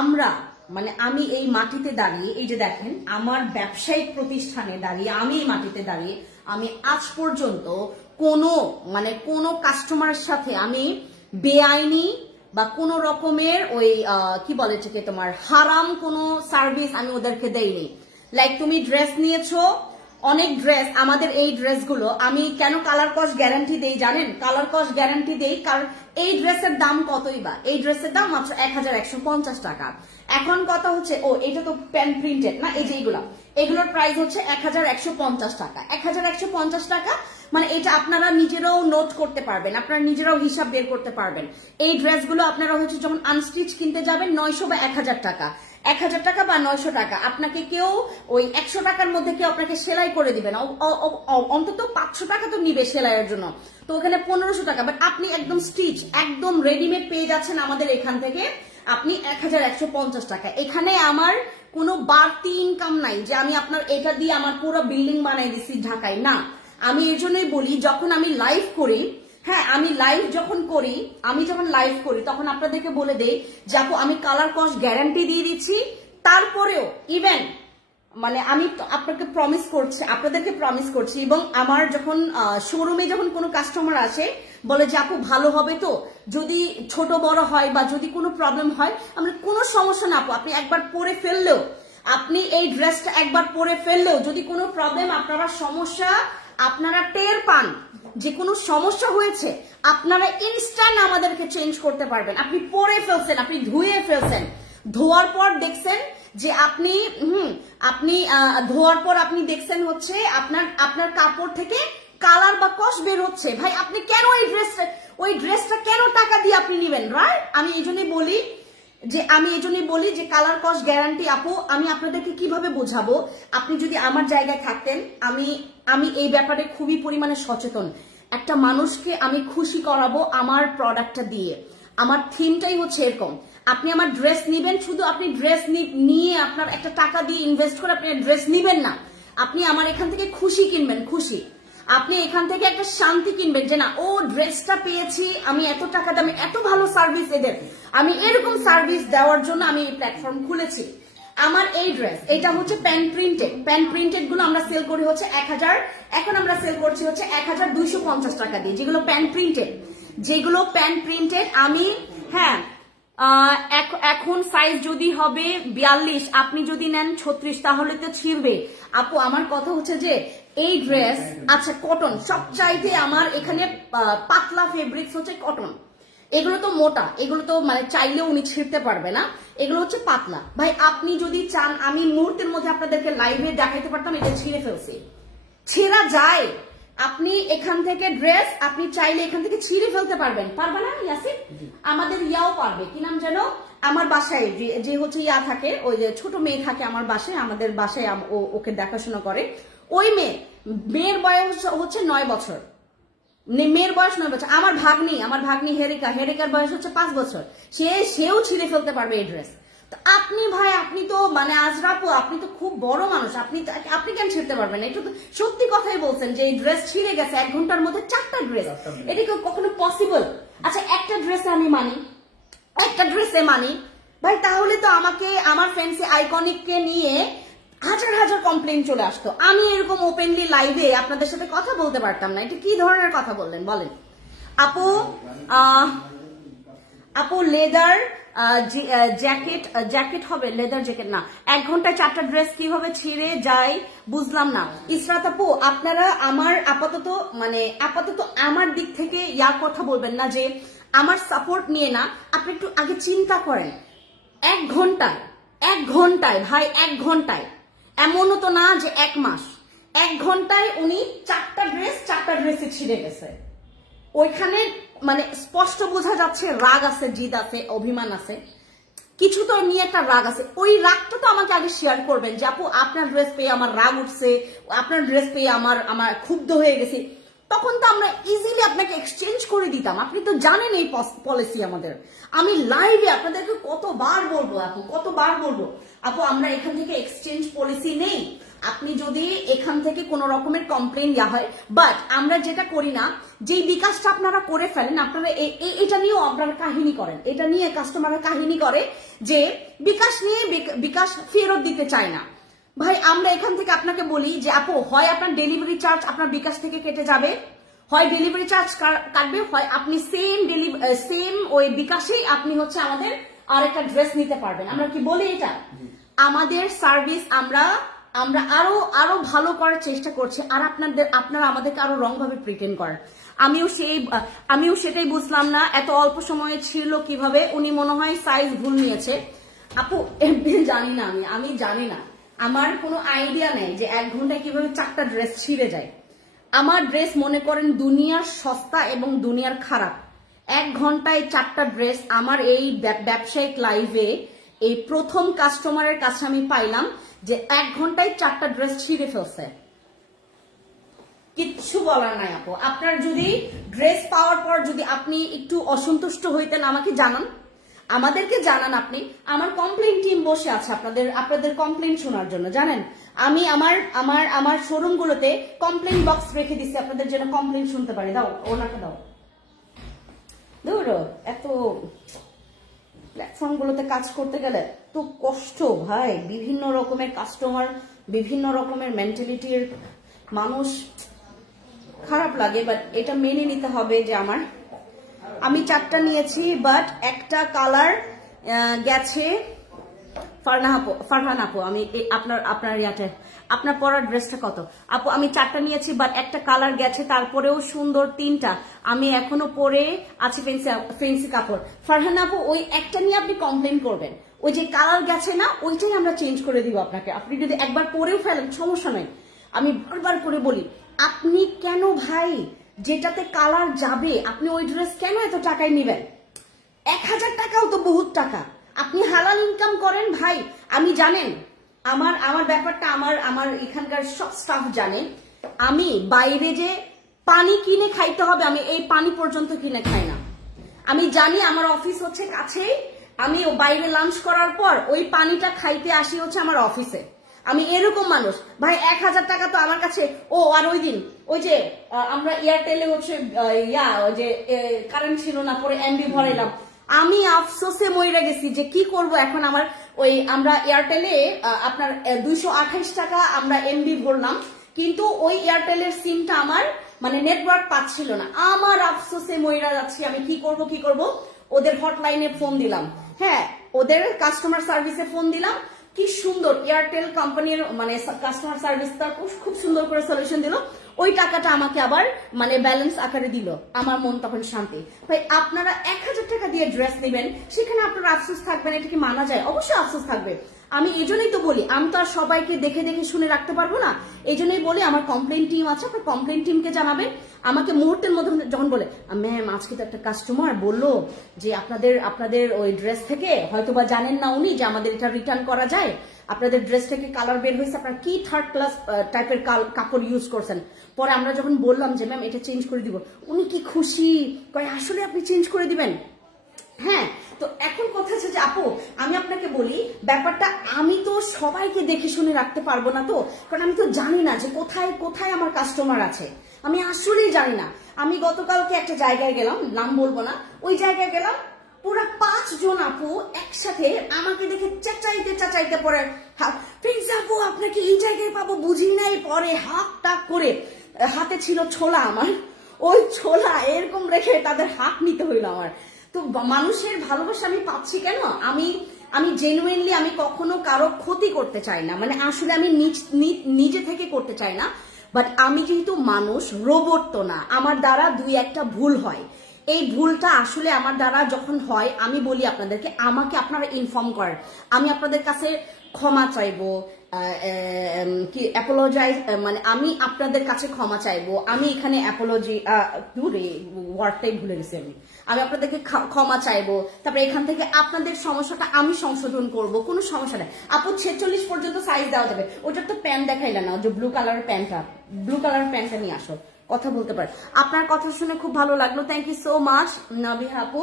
আমরা মানে আমি এই মাটিতে দাঁড়িয়ে, এই যে দেখেন আমার ব্যবসায়িক প্রতিষ্ঠানে দাঁড়িয়ে, আমি এই মাটিতে দাঁড়িয়ে আমি আজ পর্যন্ত কোনো কাস্টমারের সাথে আমি বেআইনি বা কোন রকমের ওই কি বলে এটাকে তোমার হারাম কোনো সার্ভিস আমি ওদেরকে দেইনি। লাইক তুমি ড্রেস নিয়েছো, অনেক ড্রেস, আমাদের এই ড্রেসগুলো আমি কেন কালার কস্ট গ্যারান্টি দেই জানেন? কালার কস্ট গ্যারান্টি দেই কারণ এই ড্রেসের দাম কতই বা, এই ড্রেসের দাম মাত্র 1150 টাকা। এখন কথা হচ্ছে এটা তো প্যান প্রিন্টেড না, এই যে এগুলোর প্রাইস হচ্ছে 1150 টাকা। 1150 টাকা মানে এটা আপনারা নিজেরাও নোট করতে পারবেন, আপনারা নিজেরাও হিসাব বের করতে পারবেন। এই ড্রেসগুলো আপনারা হচ্ছে যখন আনস্টিচ কিনতে যাবেন 900 বা 1000 টাকা, 1000 টাকা বা 900 টাকা, আপনাকে কেউ ওই 100 টাকার মধ্যে কেউ আপনাকে সেলাই করে দিবেন, অন্তত 500 টাকা তো নিবে সেলাইয়ের জন্য, তো ওখানে 1500 টাকা। বাট আপনি একদম স্টিচ একদম রেডিমেড পেয়ে যাচ্ছেন আমাদের এখান থেকে, আপনি 1150 টাকা। এখানে আমার কোনো বাড়তি ইনকাম নাই যে আমি আপনার এটা দিয়ে আমার পুরো বিল্ডিং বানাই দিচ্ছি ঢাকায়, না। আমি এই জন্যই বলি যখন আমি লাইভ করি, হ্যাঁ আমি যখন লাইভ করি তখন আপনাদেরকে বলে দেই যে আপু আমি কালার কস্ট গ্যারান্টি দিয়ে দিচ্ছি, তারপরেও ইভেন মানে আমি আপনাকে প্রমিস করছি, আপনাদেরকে প্রমিস করছি, এবং আমার যখন শোরুমে যখন কোনো কাস্টমার আসে বলে যে আপু ভালো হবে তো, যদি ছোট বড় হয় বা যদি কোনো প্রবলেম হয়, আমরা কোনো সমস্যা না আপু, আপনি একবার পরে ফেললেও, আপনি এই ড্রেসটা একবার পরে ফেললেও যদি কোনো প্রবলেম, আপনারা সমস্যা আপনারা টের পান যে কোনো সমস্যা হয়েছে, আপনারা ইনস্ট্যান্ট আমাদেরকে চেঞ্জ করতে পারবেন। আপনি পরে ফেলছেন, আপনি ধুয়ে ফেলছেন, ধোয়ার পর দেখছেন যে আপনি ধোয়ার পর আপনি দেখছেন হচ্ছে আপনার কাপড় থেকে কালার বা কস বের হচ্ছে, ভাই আপনি কেন ওই ড্রেসটা কেন টাকা দিয়ে আপনি নেবেন, রাইট? আমি এই জন্যই বলি যে কালার কস গ্যারান্টি আপু। আমি আপনাদেরকে কিভাবে বোঝাবো, আপনি যদি আমার জায়গায় থাকতেন, আমি এই ব্যাপারে খুবই পরিমাণে সচেতন। একটা মানুষকে আমি খুশি করাবো আমার প্রোডাক্টটা দিয়ে, আমার থিমটাই হচ্ছে এরকম। আপনি আমার ড্রেস নিবেন, শুধু আপনি ড্রেস নিয়ে আপনার একটা টাকা দিয়ে ইনভেস্ট করে আপনি ড্রেস নিবেন না, আপনি আমার এখান থেকে খুশি কিনবেন, খুশি। আপনি এখান থেকে একটা শান্তি কিনবেন যে না, ও ড্রেসটা পেয়েছি, আমি এত টাকা দামে এত ভালো সার্ভিস এদের, আমি এরকম সার্ভিস দেওয়ার জন্য আমি এই প্ল্যাটফর্ম খুলেছি। আমার এই ড্রেস, এটা হচ্ছে প্যান প্রিন্টেড গুলো আমরা সেল করি হচ্ছে 1000, এখন আমরা সেল করছি হচ্ছে 1250 টাকা দিয়ে, যেগুলো প্যান প্রিন্টেড। আমি হ্যাঁ এখন সাইজ যদি হবে 42, আপনি যদি নেন 36 তাহলে তো ছিঁড়বে আপু। আমার কথা হচ্ছে যে এই ড্রেস, আচ্ছা কটন, সবচাইতে আমার এখানে পাতলা ফেব্রিক্স হচ্ছে কটন, এগুলো তো মোটা, এগুলো তো মানে চাইলেও উনি ছিঁড়তে পারবে না, এগুলো হচ্ছে পাতলা। ভাই আপনি যদি চান আমি মুহূর্তের মধ্যে আপনাদেরকে লাইভে দেখাইতে পারতাম এটা ছিঁড়ে ফেলছি, ছেঁড়া যায়। আপনি এখান থেকে ড্রেস আপনি চাইলে এখান থেকে ছিঁড়ে ফেলতে পারবেন, পারবে না ইয়াসিন? আমাদের ইয়াও পারবে, কি নাম যেন, আমার বাসায় যে হচ্ছে ইয়া থাকে, ওই যে ছোট মেয়ে থাকে আমার বাসায়, আমাদের বাসায় ওকে দেখাশোনা করে, ওই মেয়ের বয়স হচ্ছে 9 বছর, মেয়ের বয়স 9 বছর। আমার ভাগ্নি হেরিকার বয়স হচ্ছে 5 বছর, সেও ছিঁড়ে ফেলতে পারবে এই ড্রেস। আপনি ভাই, আপনি তো মানে আজরাপু, আপনি তো খুব বড় মানুষ, আপনি কেন ছিঁড়তে পারবেন? এটা তো সত্যি কথাই বলছেন যে এই ড্রেস ছিঁড়ে গেছে 1 ঘন্টার মধ্যে 4টা ড্রেস, এটা কি কখনো পসিবল? আচ্ছা একটা ড্রেসে মানি ভাই, তাহলে তো আমাকে আমার ফ্যান্সি আইকনিককে নিয়ে হাজার কমপ্লেন চলে আসতো, আমি এরকম ওপেনলি লাইভে আপনাদের সাথে কথা বলতে পারতাম না। এটা কি ধরনের কথা বললেন বলেন? আপু লেদার জ্যাকেট হবে, লেদার জ্যাকেট না, 1 ঘন্টায় 4টা ড্রেস কিভাবে ছিঁড়ে যায় বুঝলাম না। ইসরাত আপু, আপনারা আমার আপাতত আমার দিক থেকে কথা বলবেন না যে আমার সাপোর্ট নিয়ে না, আপনি একটু আগে চিন্তা করেন। 1 ঘন্টায় ভাই, 1 ঘন্টায়, এমনও তো না যে 1 মাস, 1 ঘন্টায় উনি 4টা ড্রেসে ছিঁড়ে গেছে। ওইখানে মানে স্পষ্ট বোঝা যাচ্ছে রাগ আছে, জিদ আছে, অভিমান আছে, কিছু তো নিয়ে একটা রাগ আছে। ওই রাগটা তো আমাকে আগে শেয়ার করবেন যে আপু আপনার ড্রেস পেয়ে আমার রাগ উঠছে, আপনার ড্রেস পেয়ে আমার ক্ষুব্ধ হয়ে গেছি, তখন তো আমরা ইজিলি আপনাকে এক্সচেঞ্জ করে দিতাম। আপনি তো জানেন এই পলিসি আমাদের। আমি লাইভে আপনাদেরকে কতবার বলবো আপু আমরা এখান থেকে এক্সচেঞ্জ পলিসি নেই, আপনি যদি এখান থেকে কোনো রকমের কমপ্লেন হয়, বাট আমরা যেটা করি না, যে বিকাশটা আপনারা করে ফেলেন, আপনারা এটা নিয়েও আপনারা কাহিনী করেন, এটা নিয়ে কাস্টমাররা কাহিনী করে যে বিকাশ ফেরত দিতে চায় না। ভাই আমরা এখান থেকে আপনাকে বলি যে আপু হয় আপনার ডেলিভারি চার্জ আপনার বিকাশ থেকে কেটে যাবে, হয় ডেলিভারি চার্জ কাটবে, হয় আপনি সেম ওই বিকাশেই আপনি হচ্ছে আমাদের আরেকটা ড্রেস নিতে পারবেন। আমরা কি বলি এটা? আমাদের সার্ভিস আমরা আরো ভালো করার চেষ্টা করছি, আর আপনারা আমাদেরকে আরো রং ভাবে প্রিটেন্ড করেন। আমিও সেটাই বুঝলাম না, এত অল্প সময়ে ছিল কিভাবে। উনি মনে হয় সাইজ ভুল নিয়েছে আপু, আমি জানি না, আমার কোনো আইডিয়া নেই যে 1 ঘন্টায় কিভাবে 4টা ড্রেস ছিঁড়ে যায়। আমার ড্রেস মনে করেন দুনিয়ার সস্তা এবং দুনিয়ার খারাপ, 1 ঘন্টায় 4টা ড্রেস আমার এই ব্যবসায়িক লাইভে এই প্রথম কাস্টমারের কাছে আমি পাইলাম যে 1 ঘন্টায় 4টা ড্রেস ছিঁড়ে ফেলছে। কিচ্ছু বলার নাই আপু। আপনার যদি ড্রেস পাওয়ার পর যদি আপনি একটু অসন্তুষ্ট হইতেন আমাকে জানান, আমাদেরকে জানান। আপনি আমার কমপ্লেন টিম বসে আছে আপনাদের কমপ্লেন শোনার জন্য। জানেন আমি আমার শোরুম গুলোতে কমপ্লেন বক্স রেখে দিচ্ছি আপনাদের জন্য কমপ্লেন শুনতে পারি। দাও ওনাকে দাও। এত প্ল্যাটফর্ম গুলোতে কাজ করতে গেলে তো কষ্ট ভাই, বিভিন্ন রকমের কাস্টমার বিভিন্ন রকমের মেন্টালিটির মানুষ, খারাপ লাগে, বাট এটা মেনে নিতে হবে যে আমি 4টা নিয়েছি, বাট একটা কালার গেছে। ফারহান আপু, আমি আপনার ইয়াতে আপনার পরার ড্রেসটা কত আপু? আমি 4টা নিয়েছি, বাট একটা কালার গেছে, তারপরেও সুন্দর 3টা আমি এখনো পরে আছি ফেন্সি কাপড়। ফারহান আপু, ওই একটা নিয়ে আপনি কমপ্লেন করবেন, ওই যে কালার গেছে না, ওইটাই আমরা চেঞ্জ করে দিব আপনাকে। আপনি যদি একবার পরেও ফেলেন সমস্যা নয়, আমি বারবার করে বলি, আপনি কেন ভাই যেটাতে কালার যাবে আপনি ওই ড্রেস কেন এত টাকায় নেবেন? 1000 টাকাও তো বহুত টাকা। আপনি হালাল ইনকাম করেন ভাই। আমি জানেন আমার ব্যাপারটা আমার এখানকার সব স্টাফ জানে, আমি বাইরে যে পানি কিনে খাইতে হবে আমি এই পানি পর্যন্ত কিনে খাই না। আমি জানি আমার অফিস হচ্ছে কাছেই, আমি বাইরে লাঞ্চ করার পর ওই পানিটা খাইতে আসি হচ্ছে আমার অফিসে। আমি এরকম মানুষ ভাই। 1000 টাকা তো আমার কাছে। ও আর ওই দিন ওই যে আমরা এয়ারটেলে হচ্ছে যে কারেন্ট ছিল না, পরে এমবি ভরাইলাম, আমি আফসোসে মরে গেছি যে কি করব এখন। আমার ওই আমরা এয়ারটেলে আপনার 228 টাকা আমরা এমবি ভরলাম, কিন্তু ওই এয়ারটেলের সিমটা আমার মানে নেটওয়ার্ক পাচ্ছিল না। আমার আফসোসে মইরা যাচ্ছি, আমি কি করব। ওদের হটলাইনে ফোন দিলাম, হ্যাঁ ওদের কাস্টমার সার্ভিসে ফোন দিলাম, কি সুন্দর এয়ারটেল কোম্পানির মানে কাস্টমার সার্ভিসটা খুব সুন্দর করে সলিউশন দিল। ওই টাকাটা আমাকে আবার মানে ব্যালেন্স আকারে দিল, আমার মন তখন শান্তি। ভাই আপনারা 1000 টাকা দিয়ে ড্রেস নেবেন, সেখানে আপনার আফসোস থাকবেন, এটা কি মানা যায়? অবশ্যই আফসোস থাকবে। আমি এই জন্যই তো বলি, আমি তো আর সবাইকে দেখে শুনে রাখতে পারবো না। এই জন্যই বলি আমার কমপ্লেন টিম আছে, আপনার কমপ্লেন টিমকে জানাবেন। আমাকে মুহূর্তের মধ্যে যখন বলে ম্যাম আজকে তো একটা কাস্টমার বললো যে আপনাদের ওই ড্রেস থেকে হয়তোবা জানেন না উনি যে আমাদের এটা রিটার্ন করা যায়, আপনাদের ড্রেস থেকে কালার বের হয়েছে, আপনার কি 3rd ক্লাস টাইপের কাপড় ইউজ করছেন। পরে আমরা যখন বললাম যে ম্যাম এটা চেঞ্জ করে দিব, উনি কি খুশি, কয় আসলে আপনি চেঞ্জ করে দিবেন। হ্যাঁ, তো এখন কথা হচ্ছে যে আপু আমি আপনাকে বলি ব্যাপারটা, আমি তো সবাইকে দেখে শুনে রাখতে পারবো না, তো কারণ আমি তো জানি না যে কোথায় কোথায় আমার কাস্টমার আছে, আমি আসলেই জানি না। আমি গতকালকে একটা জায়গায় গেলাম, নাম বলবো না, ওই জায়গায় গেলাম, পুরা 5 জন আপু একসাথে আমাকে দেখে চেঁচাইতে পরে প্রিন্স আপু আপনাকে এই জায়গায় পাবো বুঝি নাই, পরে হাত টাক করে হাতে ছিল ছোলা, আমার ওই ছোলা এরকম রেখে তাদের হাত নিতে হইলো আমার। তো মানুষের ভালোবাসা আমি পাচ্ছি কেন? আমি জেনুইনলি আমি কখনো কারো ক্ষতি করতে চাই না, মানে আসলে আমি নিজে থেকে করতে চাই না, বাট আমি যেহেতু মানুষ, রোবট তো না, আমার দ্বারা 2-1টা ভুল হয়। এই ভুলটা আসলে আমার দ্বারা যখন হয় আমি বলি আপনাদেরকে, আমাকে আপনারা ইনফর্ম করেন, আমি আপনাদের কাছে ক্ষমা চাইবো, কি অ্যাপোলজাইজ, মানে আমি আপনাদের কাছে ক্ষমা চাইবো। আমি এখানে অ্যাপোলজি ওয়ার্ডটাই ভুলে গেছি, আমি আপনাদেরকে ক্ষমা চাইবো। তারপরে এখান থেকে আপনাদের সমস্যাটা আমি সংশোধন করব, কোনো সমস্যা নেই। আপু 46 পর্যন্ত সাইজ দেওয়া যাবে। ওটার তো প্যান্ট দেখাইলে না, যে ব্লু কালারের প্যান্টটা নিয়ে আসো, কথা বলতে পারে। আপনার কথা শুনে খুব ভালো লাগলো, thank you so much Nabiha আপু।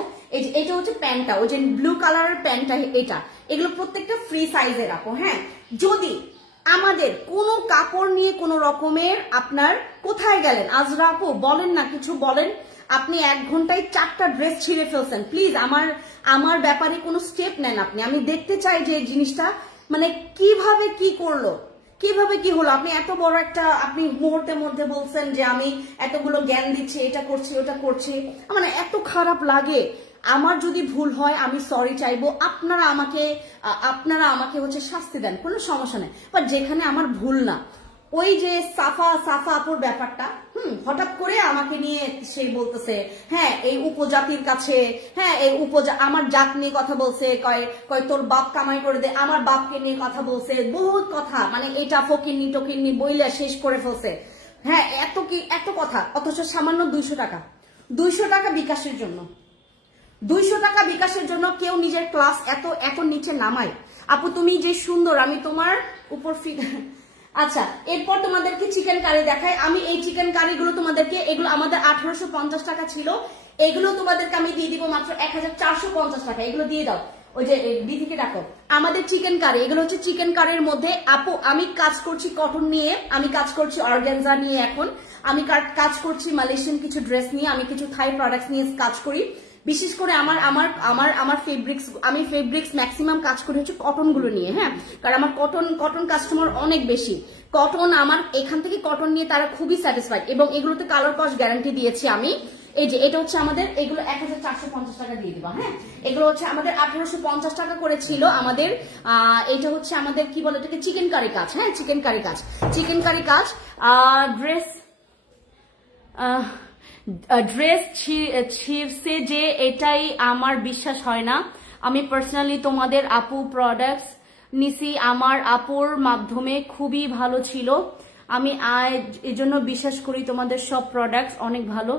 এটা হচ্ছে প্যান্টটা, ওই যে ব্লু কালারের প্যান্টটা, এগুলো প্রত্যেকটা ফ্রি সাইজের আপু। হ্যাঁ, যদি আমাদের কোনো কাপড় নিয়ে কোনো রকমের আপনার কোথায় গেলেন আজরা আপু বলেন না, কিছু বলেন, আপনি 1 ঘন্টায় 4টা ড্রেস ছিঁড়ে ফেলছেন, প্লিজ আমার ব্যাপারে কোনো স্টেপ নেন আপনি। আমি দেখতে চাই যে এই জিনিসটা মানে কিভাবে কি করলো, কিভাবে কি হলো। আপনি এত বড় একটা, আপনি মুহূর্তের মধ্যে বলছেন যে আমি এতগুলো জ্ঞান দিচ্ছি, এটা করছি ওটা করছি, মানে এত খারাপ লাগে। আমার যদি ভুল হয় আমি সরি চাইবো, আপনারা আমাকে হচ্ছে শাস্তি দেন, কোনো সমস্যা নেই। বাট যেখানে আমার ভুল না, ওই যে সাফা আপুর ব্যাপারটা, হঠাৎ করে আমাকে নিয়ে সে বলতেছে হ্যাঁ এই উপজাতির কাছে, হ্যাঁ এই আমার জাত নিয়ে কথা বলছে, কয় তোর বাপ কামাই করে দে, আমার বাপকে নিয়ে কথা বলছে, বহুত কথা, মানে এটা ফকিন্নি টকিন্নি বইলে শেষ করে ফেলছে। হ্যাঁ, এত কথা, অথচ সামান্য 200 টাকা বিকাশের জন্য, 200 টাকা বিকাশের জন্য কেউ নিজের ক্লাস এত নিচে নামায়। আপু তুমি যে সুন্দর, আমি তোমার উপর আচ্ছা, এরপর তোমাদেরকে চিকেন কারি দেখাই। আমি এই চিকেন কারিগুলো তোমাদেরকে, এগুলো আমাদের 1850 টাকা ছিল, এগুলো তোমাদেরকে আমি দিয়ে দিব মাত্র 1450 টাকা। এগুলো দিয়ে দাও, ওই যে ডি থেকে ডাকো। আমাদের চিকেন কারি, এগুলো হচ্ছে চিকেন কারির মধ্যে। আপু আমি কাজ করছি কটন নিয়ে, আমি কাজ করছি অর্গানজা নিয়ে, এখন আমি কাজ করছি মালয়েশিয়ান কিছু ড্রেস নিয়ে, আমি কিছু থাই প্রোডাক্টস নিয়ে কাজ করি। বিশেষ করে আমার আমার আমার আমার ফেব্রিক্স, আমি ফেব্রিক্স ম্যাক্সিমাম কাজ করি হচ্ছে কটন গুলো নিয়ে, হ্যাঁ, কারণ আমার কটন কাস্টমার অনেক বেশি। কটন আমার এখান থেকে কটন নিয়ে তারা খুবই স্যাটিসফাইড, এবং এগুলোতে কালার কস্ট গ্যারান্টি দিয়েছি আমি। এই যে এটা হচ্ছে আমাদের, এগুলো 1450 টাকা দিয়ে দিবা, হ্যাঁ, এগুলো হচ্ছে আমাদের 1850 টাকা করে ছিল আমাদের। এটা হচ্ছে আমাদের কি বলে এটাকে, চিকেন কারি কাজ, হ্যাঁ, চিকেন কারি কাজ। ড্রেস ছিঁড়ছে যে, এটাই আমার বিশ্বাস হয় না। আমি পার্সোনালি তোমাদের আপু প্রোডাক্টস নিছি, আমার আপুর মাধ্যমে খুবই ভালো ছিল। আমি এজন্য বিশ্বাস করি তোমাদের সব প্রোডাক্টস অনেক ভালো,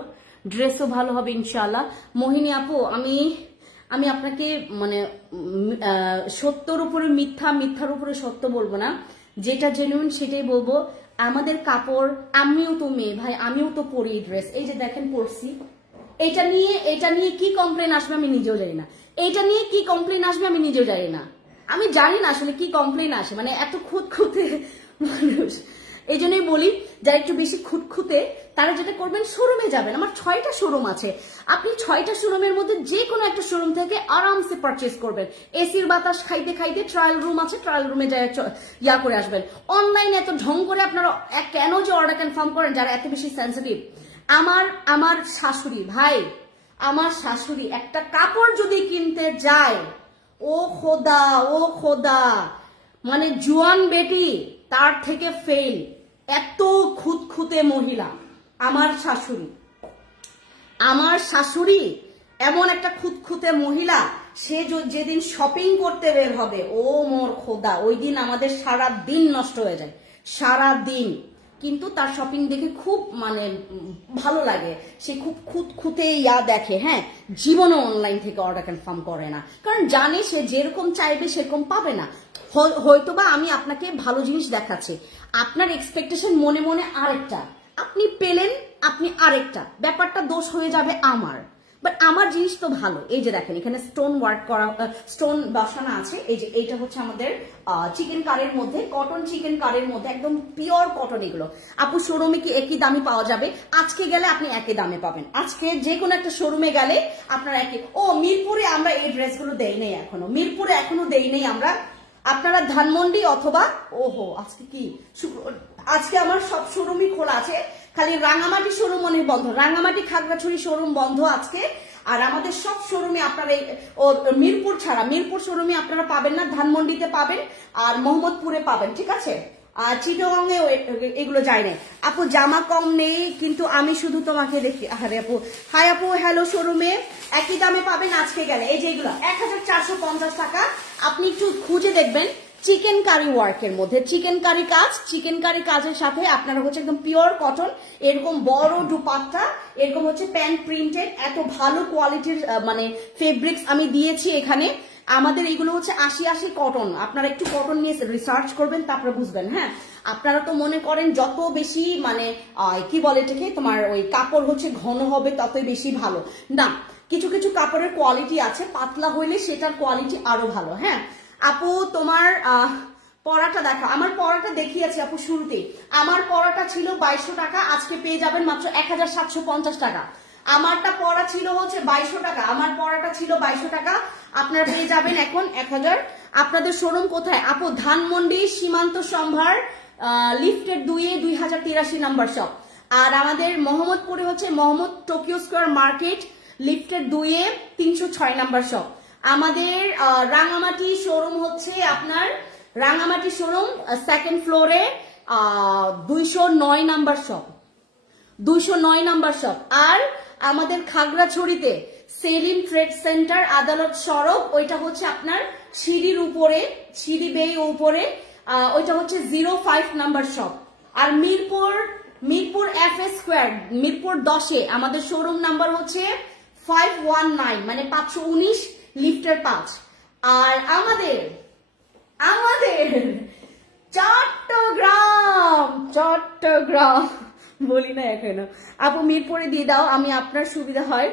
ড্রেসও ভালো হবে ইনশাআল্লাহ। মোহিনী আপু, আমি আপনাকে মানে সত্যর উপরে মিথ্যা, মিথ্যার উপরে সত্য বলবো না, যেটা জেনুইন সেটাই বলবো। আমাদের কাপড়, আমিও তো মেয়ে ভাই, আমিও তো পরি ড্রেস, এই যে দেখেন পরছি। এটা নিয়ে কি কমপ্লেন আসবে আমি নিজেও জানি না, এটা নিয়ে কি কমপ্লেন আসবে আমি নিজেও জানি না। আমি জানি না আসলে কি কমপ্লেন আসে, মানে এত খুঁতখুঁতে মানুষ। এই জন্যই বলি, যারা একটু বেশি খুঁতখুঁতে তারা যেটা করবেন, শোরুমে যাবেন। আমার 6টা শোরুম আছে, আপনি 6টা শোরুমের মধ্যে যে কোনো একটা শোরুম থেকে আরামসে পারচেস করবেন। এসির বাতাস খাইতে খাইতে ট্রায়াল রুম আছে, ট্রায়াল রুমে যায় ইয়া করে আসবেন। অনলাইনে এত ঢং করে আপনারা কেন যে অর্ডার কনফার্ম করেন, যারা এত বেশি সেন্সিটিভ। আমার শাশুড়ি ভাই, আমার শাশুড়ি একটা কাপড় যদি কিনতে যায়, ও খোদা, মানে জুয়ান বেটি তার থেকে ফেল, এত খুঁতখুঁতে মহিলা আমার শাশুড়ি এমন একটা খুঁতখুঁতে মহিলা। সে যেদিন শপিং করতে বের হবে, ও মোর খোদা, ওই দিন আমাদের সারা দিন নষ্ট হয়ে যায়, সারা দিন। কিন্তু তার শপিং দেখে খুব মানে ভালো লাগে, সে খুব খুঁতখুঁতে ইয়া দেখে, হ্যাঁ, জীবনও অনলাইন থেকে অর্ডার কনফার্ম করে না, কারণ জানে সে যেরকম চাইবে সেরকম পাবে না। হয়তোবা আমি আপনাকে ভালো জিনিস দেখাচ্ছি, আপনার এক্সপেকটেশন মনে মনে আরেকটা, আপনি পেলেন আপনি আরেকটা, ব্যাপারটা দোষ হয়ে যাবে আমার। বাট আমার জিনিস তো ভালো। এই যে দেখেন এখানে স্টোন ওয়ার্ক করা, স্টোন বসানো আছে। এই যে এইটা হচ্ছে আমাদের চিকেন কারের মধ্যে, কটন চিকেন কারের মধ্যে, একদম পিওর কটন। এগুলো আপু শোরুমে কি একই দামে পাওয়া যাবে? আজকে গেলে আপনি একই দামে পাবেন, আজকে যে কোনো একটা শোরুমে গেলে আপনার একই। ও মিরপুরে আমরা এই ড্রেসগুলো দেই নেই এখনো, মিরপুরে এখনো দেই নেই আমরা। আপনারা ধানমন্ডি অথবা আজকে কি আজকে আমার সব শোরুমই খোলা আছে, খালি রাঙামাটি শোরুম অনেক বন্ধ, রাঙামাটি খাগড়াছড়ি শোরুম বন্ধ আজকে। আর আমাদের সব শোরুমে আপনারা মিরপুর ছাড়া, মিরপুর শোরুমে আপনারা পাবেন না, ধানমন্ডিতে পাবেন আর মোহাম্মদপুরে পাবেন, ঠিক আছে? আর চিটাগংয়ে এগুলো যায় না। আপু জামা কম নেই, কিন্তু আমি শুধু তোমাকে দেখি। আরে আপু, হাই আপু, হ্যালো। শোরুমে একই দামে পাবেন আজকে গেলে। এই যে এগুলো 1450 টাকা, আপনি একটু খুঁজে দেখবেন। চিকেন কারি ওয়ার্কের মধ্যে, চিকেন কারি কাজ, চিকেন কারি কাজের সাথে আপনারা হচ্ছে একদম পিওর কটন, এরকম বড় দুপাট্টা, এরকম হচ্ছে প্যান্ট প্রিন্টেড, এত ভালো কোয়ালিটির মানে ফেব্রিক্স আমি দিয়েছি এখানে। আমাদের এইগুলো হচ্ছে 80 কটন। আপনারা একটু কটন নিয়ে রিসার্চ করবেন, তারপরে বুঝবেন। হ্যাঁ, আপনারা তো মনে করেন যত বেশি মানে কি বলে এটাকে, তোমার ওই কাপড় হচ্ছে ঘন হবে ততই বেশি ভালো না। কিছু কিছু কাপড়ের কোয়ালিটি আছে, পাতলা হইলে সেটার কোয়ালিটি আরো ভালো। হ্যাঁ আপু, তোমার পরাটা দেখো। আমার পরাটা দেখিয়েছি আপু শুরুতে, আমার পরাটা ছিল 2200 টাকা, আজকে পেয়ে যাবেন মাত্র 1750 টাকা। আমারটা পরা ছিল হচ্ছে 2200 টাকা, আমার পরাটা ছিল 2200 টাকা, আপনারা পেয়ে যাবেন এখন 1000। আপনাদের শোরুম কোথায় আপু? ধানমন্ডি সীমান্ত সম্ভার লিফটের 2083 নাম্বার শপ। আর আমাদের মোহাম্মদপুরে হচ্ছে মোহাম্মদ টোকিও স্কোয়ার মার্কেট লিফটের 306 নাম্বার শপ। আমাদের রাঙামাটি শোরুম হচ্ছে আপনার রাঙামাটি শোরুম সেকেন্ড ফ্লোরে 209 নাম্বার শপ, 209 নাম্বার শপ। আর আমাদের খাগড়াছড়িতে সেলিম ট্রেড সেন্টার আদালত সড়ক, ওইটা হচ্ছে আপনার সিঁড়ির উপরে, সিঁড়ি বেয়ে উপরে, ওইটা হচ্ছে 05 নাম্বার শপ। আর মিরপুর FS স্কোয়ার, মিরপুর 10-এ আমাদের শোরুম নাম্বার হচ্ছে 519, মানে 519 লিফটের 5। আর আমাদের চট্টগ্রাম বলি না এখনো। আপু মিরপুরে দিয়ে দাও, আমি আপনার সুবিধা হয়,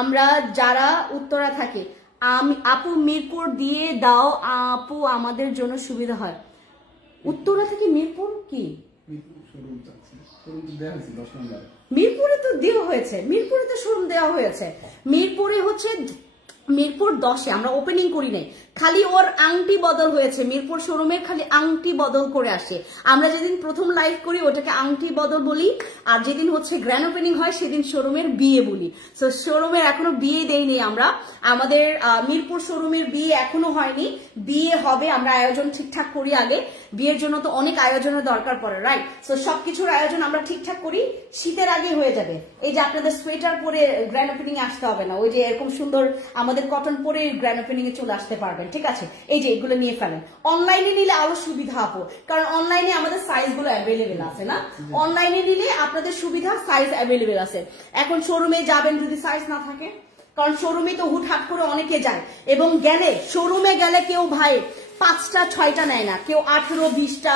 আমরা যারা উত্তরা থাকি। আপু মিরপুর দিয়ে দাও আপু, আমাদের জন্য সুবিধা হয়। উত্তরা থেকে মিরপুর কি মিরপুরে তো দেওয়া হয়েছে, মিরপুরে তো শোরুম দেওয়া হয়েছে। মিরপুরে হচ্ছে মিরপুর 10-এ আমরা ওপেনিং করি নাই, খালি ওর আংটি বদল হয়েছে। মিরপুর শোরুমের খালি আংটি বদল করে আসে। আমরা যেদিন প্রথম লাইভ করি ওটাকে আংটি বদল বলি, আর যেদিন হচ্ছে গ্র্যান্ড ওপেনিং হয় সেদিন শোরুমের বিয়ে বলি। সো শোরুমের এখনো বিয়ে দেইনি আমরা, আমাদের মিরপুর শোরুমের বিয়ে এখনো হয়নি, বিয়ে হবে। আমরা আয়োজন ঠিকঠাক করি আগে, বিয়ের জন্য তো অনেক আয়োজনের দরকার পড়ে, রাইট? সো সবকিছুর আয়োজন আমরা ঠিকঠাক করি, শীতের আগে হয়ে যাবে। এই যে আপনাদের সোয়েটার পরে গ্র্যান্ড ওপেনিং আসতে হবে না, ওই যে এরকম সুন্দর আমাদের কটন পরে গ্র্যান্ড ওপেনিং এ চলে আসতে পারবেন, ঠিক আছে? এই যে এগুলো নিয়ে ফেলেন। অনলাইনে নিলে আরো সুবিধা আপু, কারণ অনলাইনে আমাদের সাইজ গুলো অ্যাভেলেবেল আছে না, অনলাইনে নিলে আপনাদের সুবিধা, সাইজ অ্যাভেলেবেল আছে। এখন শোরুমে যাবেন যদি সাইজ না থাকে, কারণ শোরুমে তো হুটহাট করে অনেকে যায়, এবং গেলে শোরুমে গেলে কেউ ভাই 5টা 6টা নেয় না, কেউ 18, 20টা,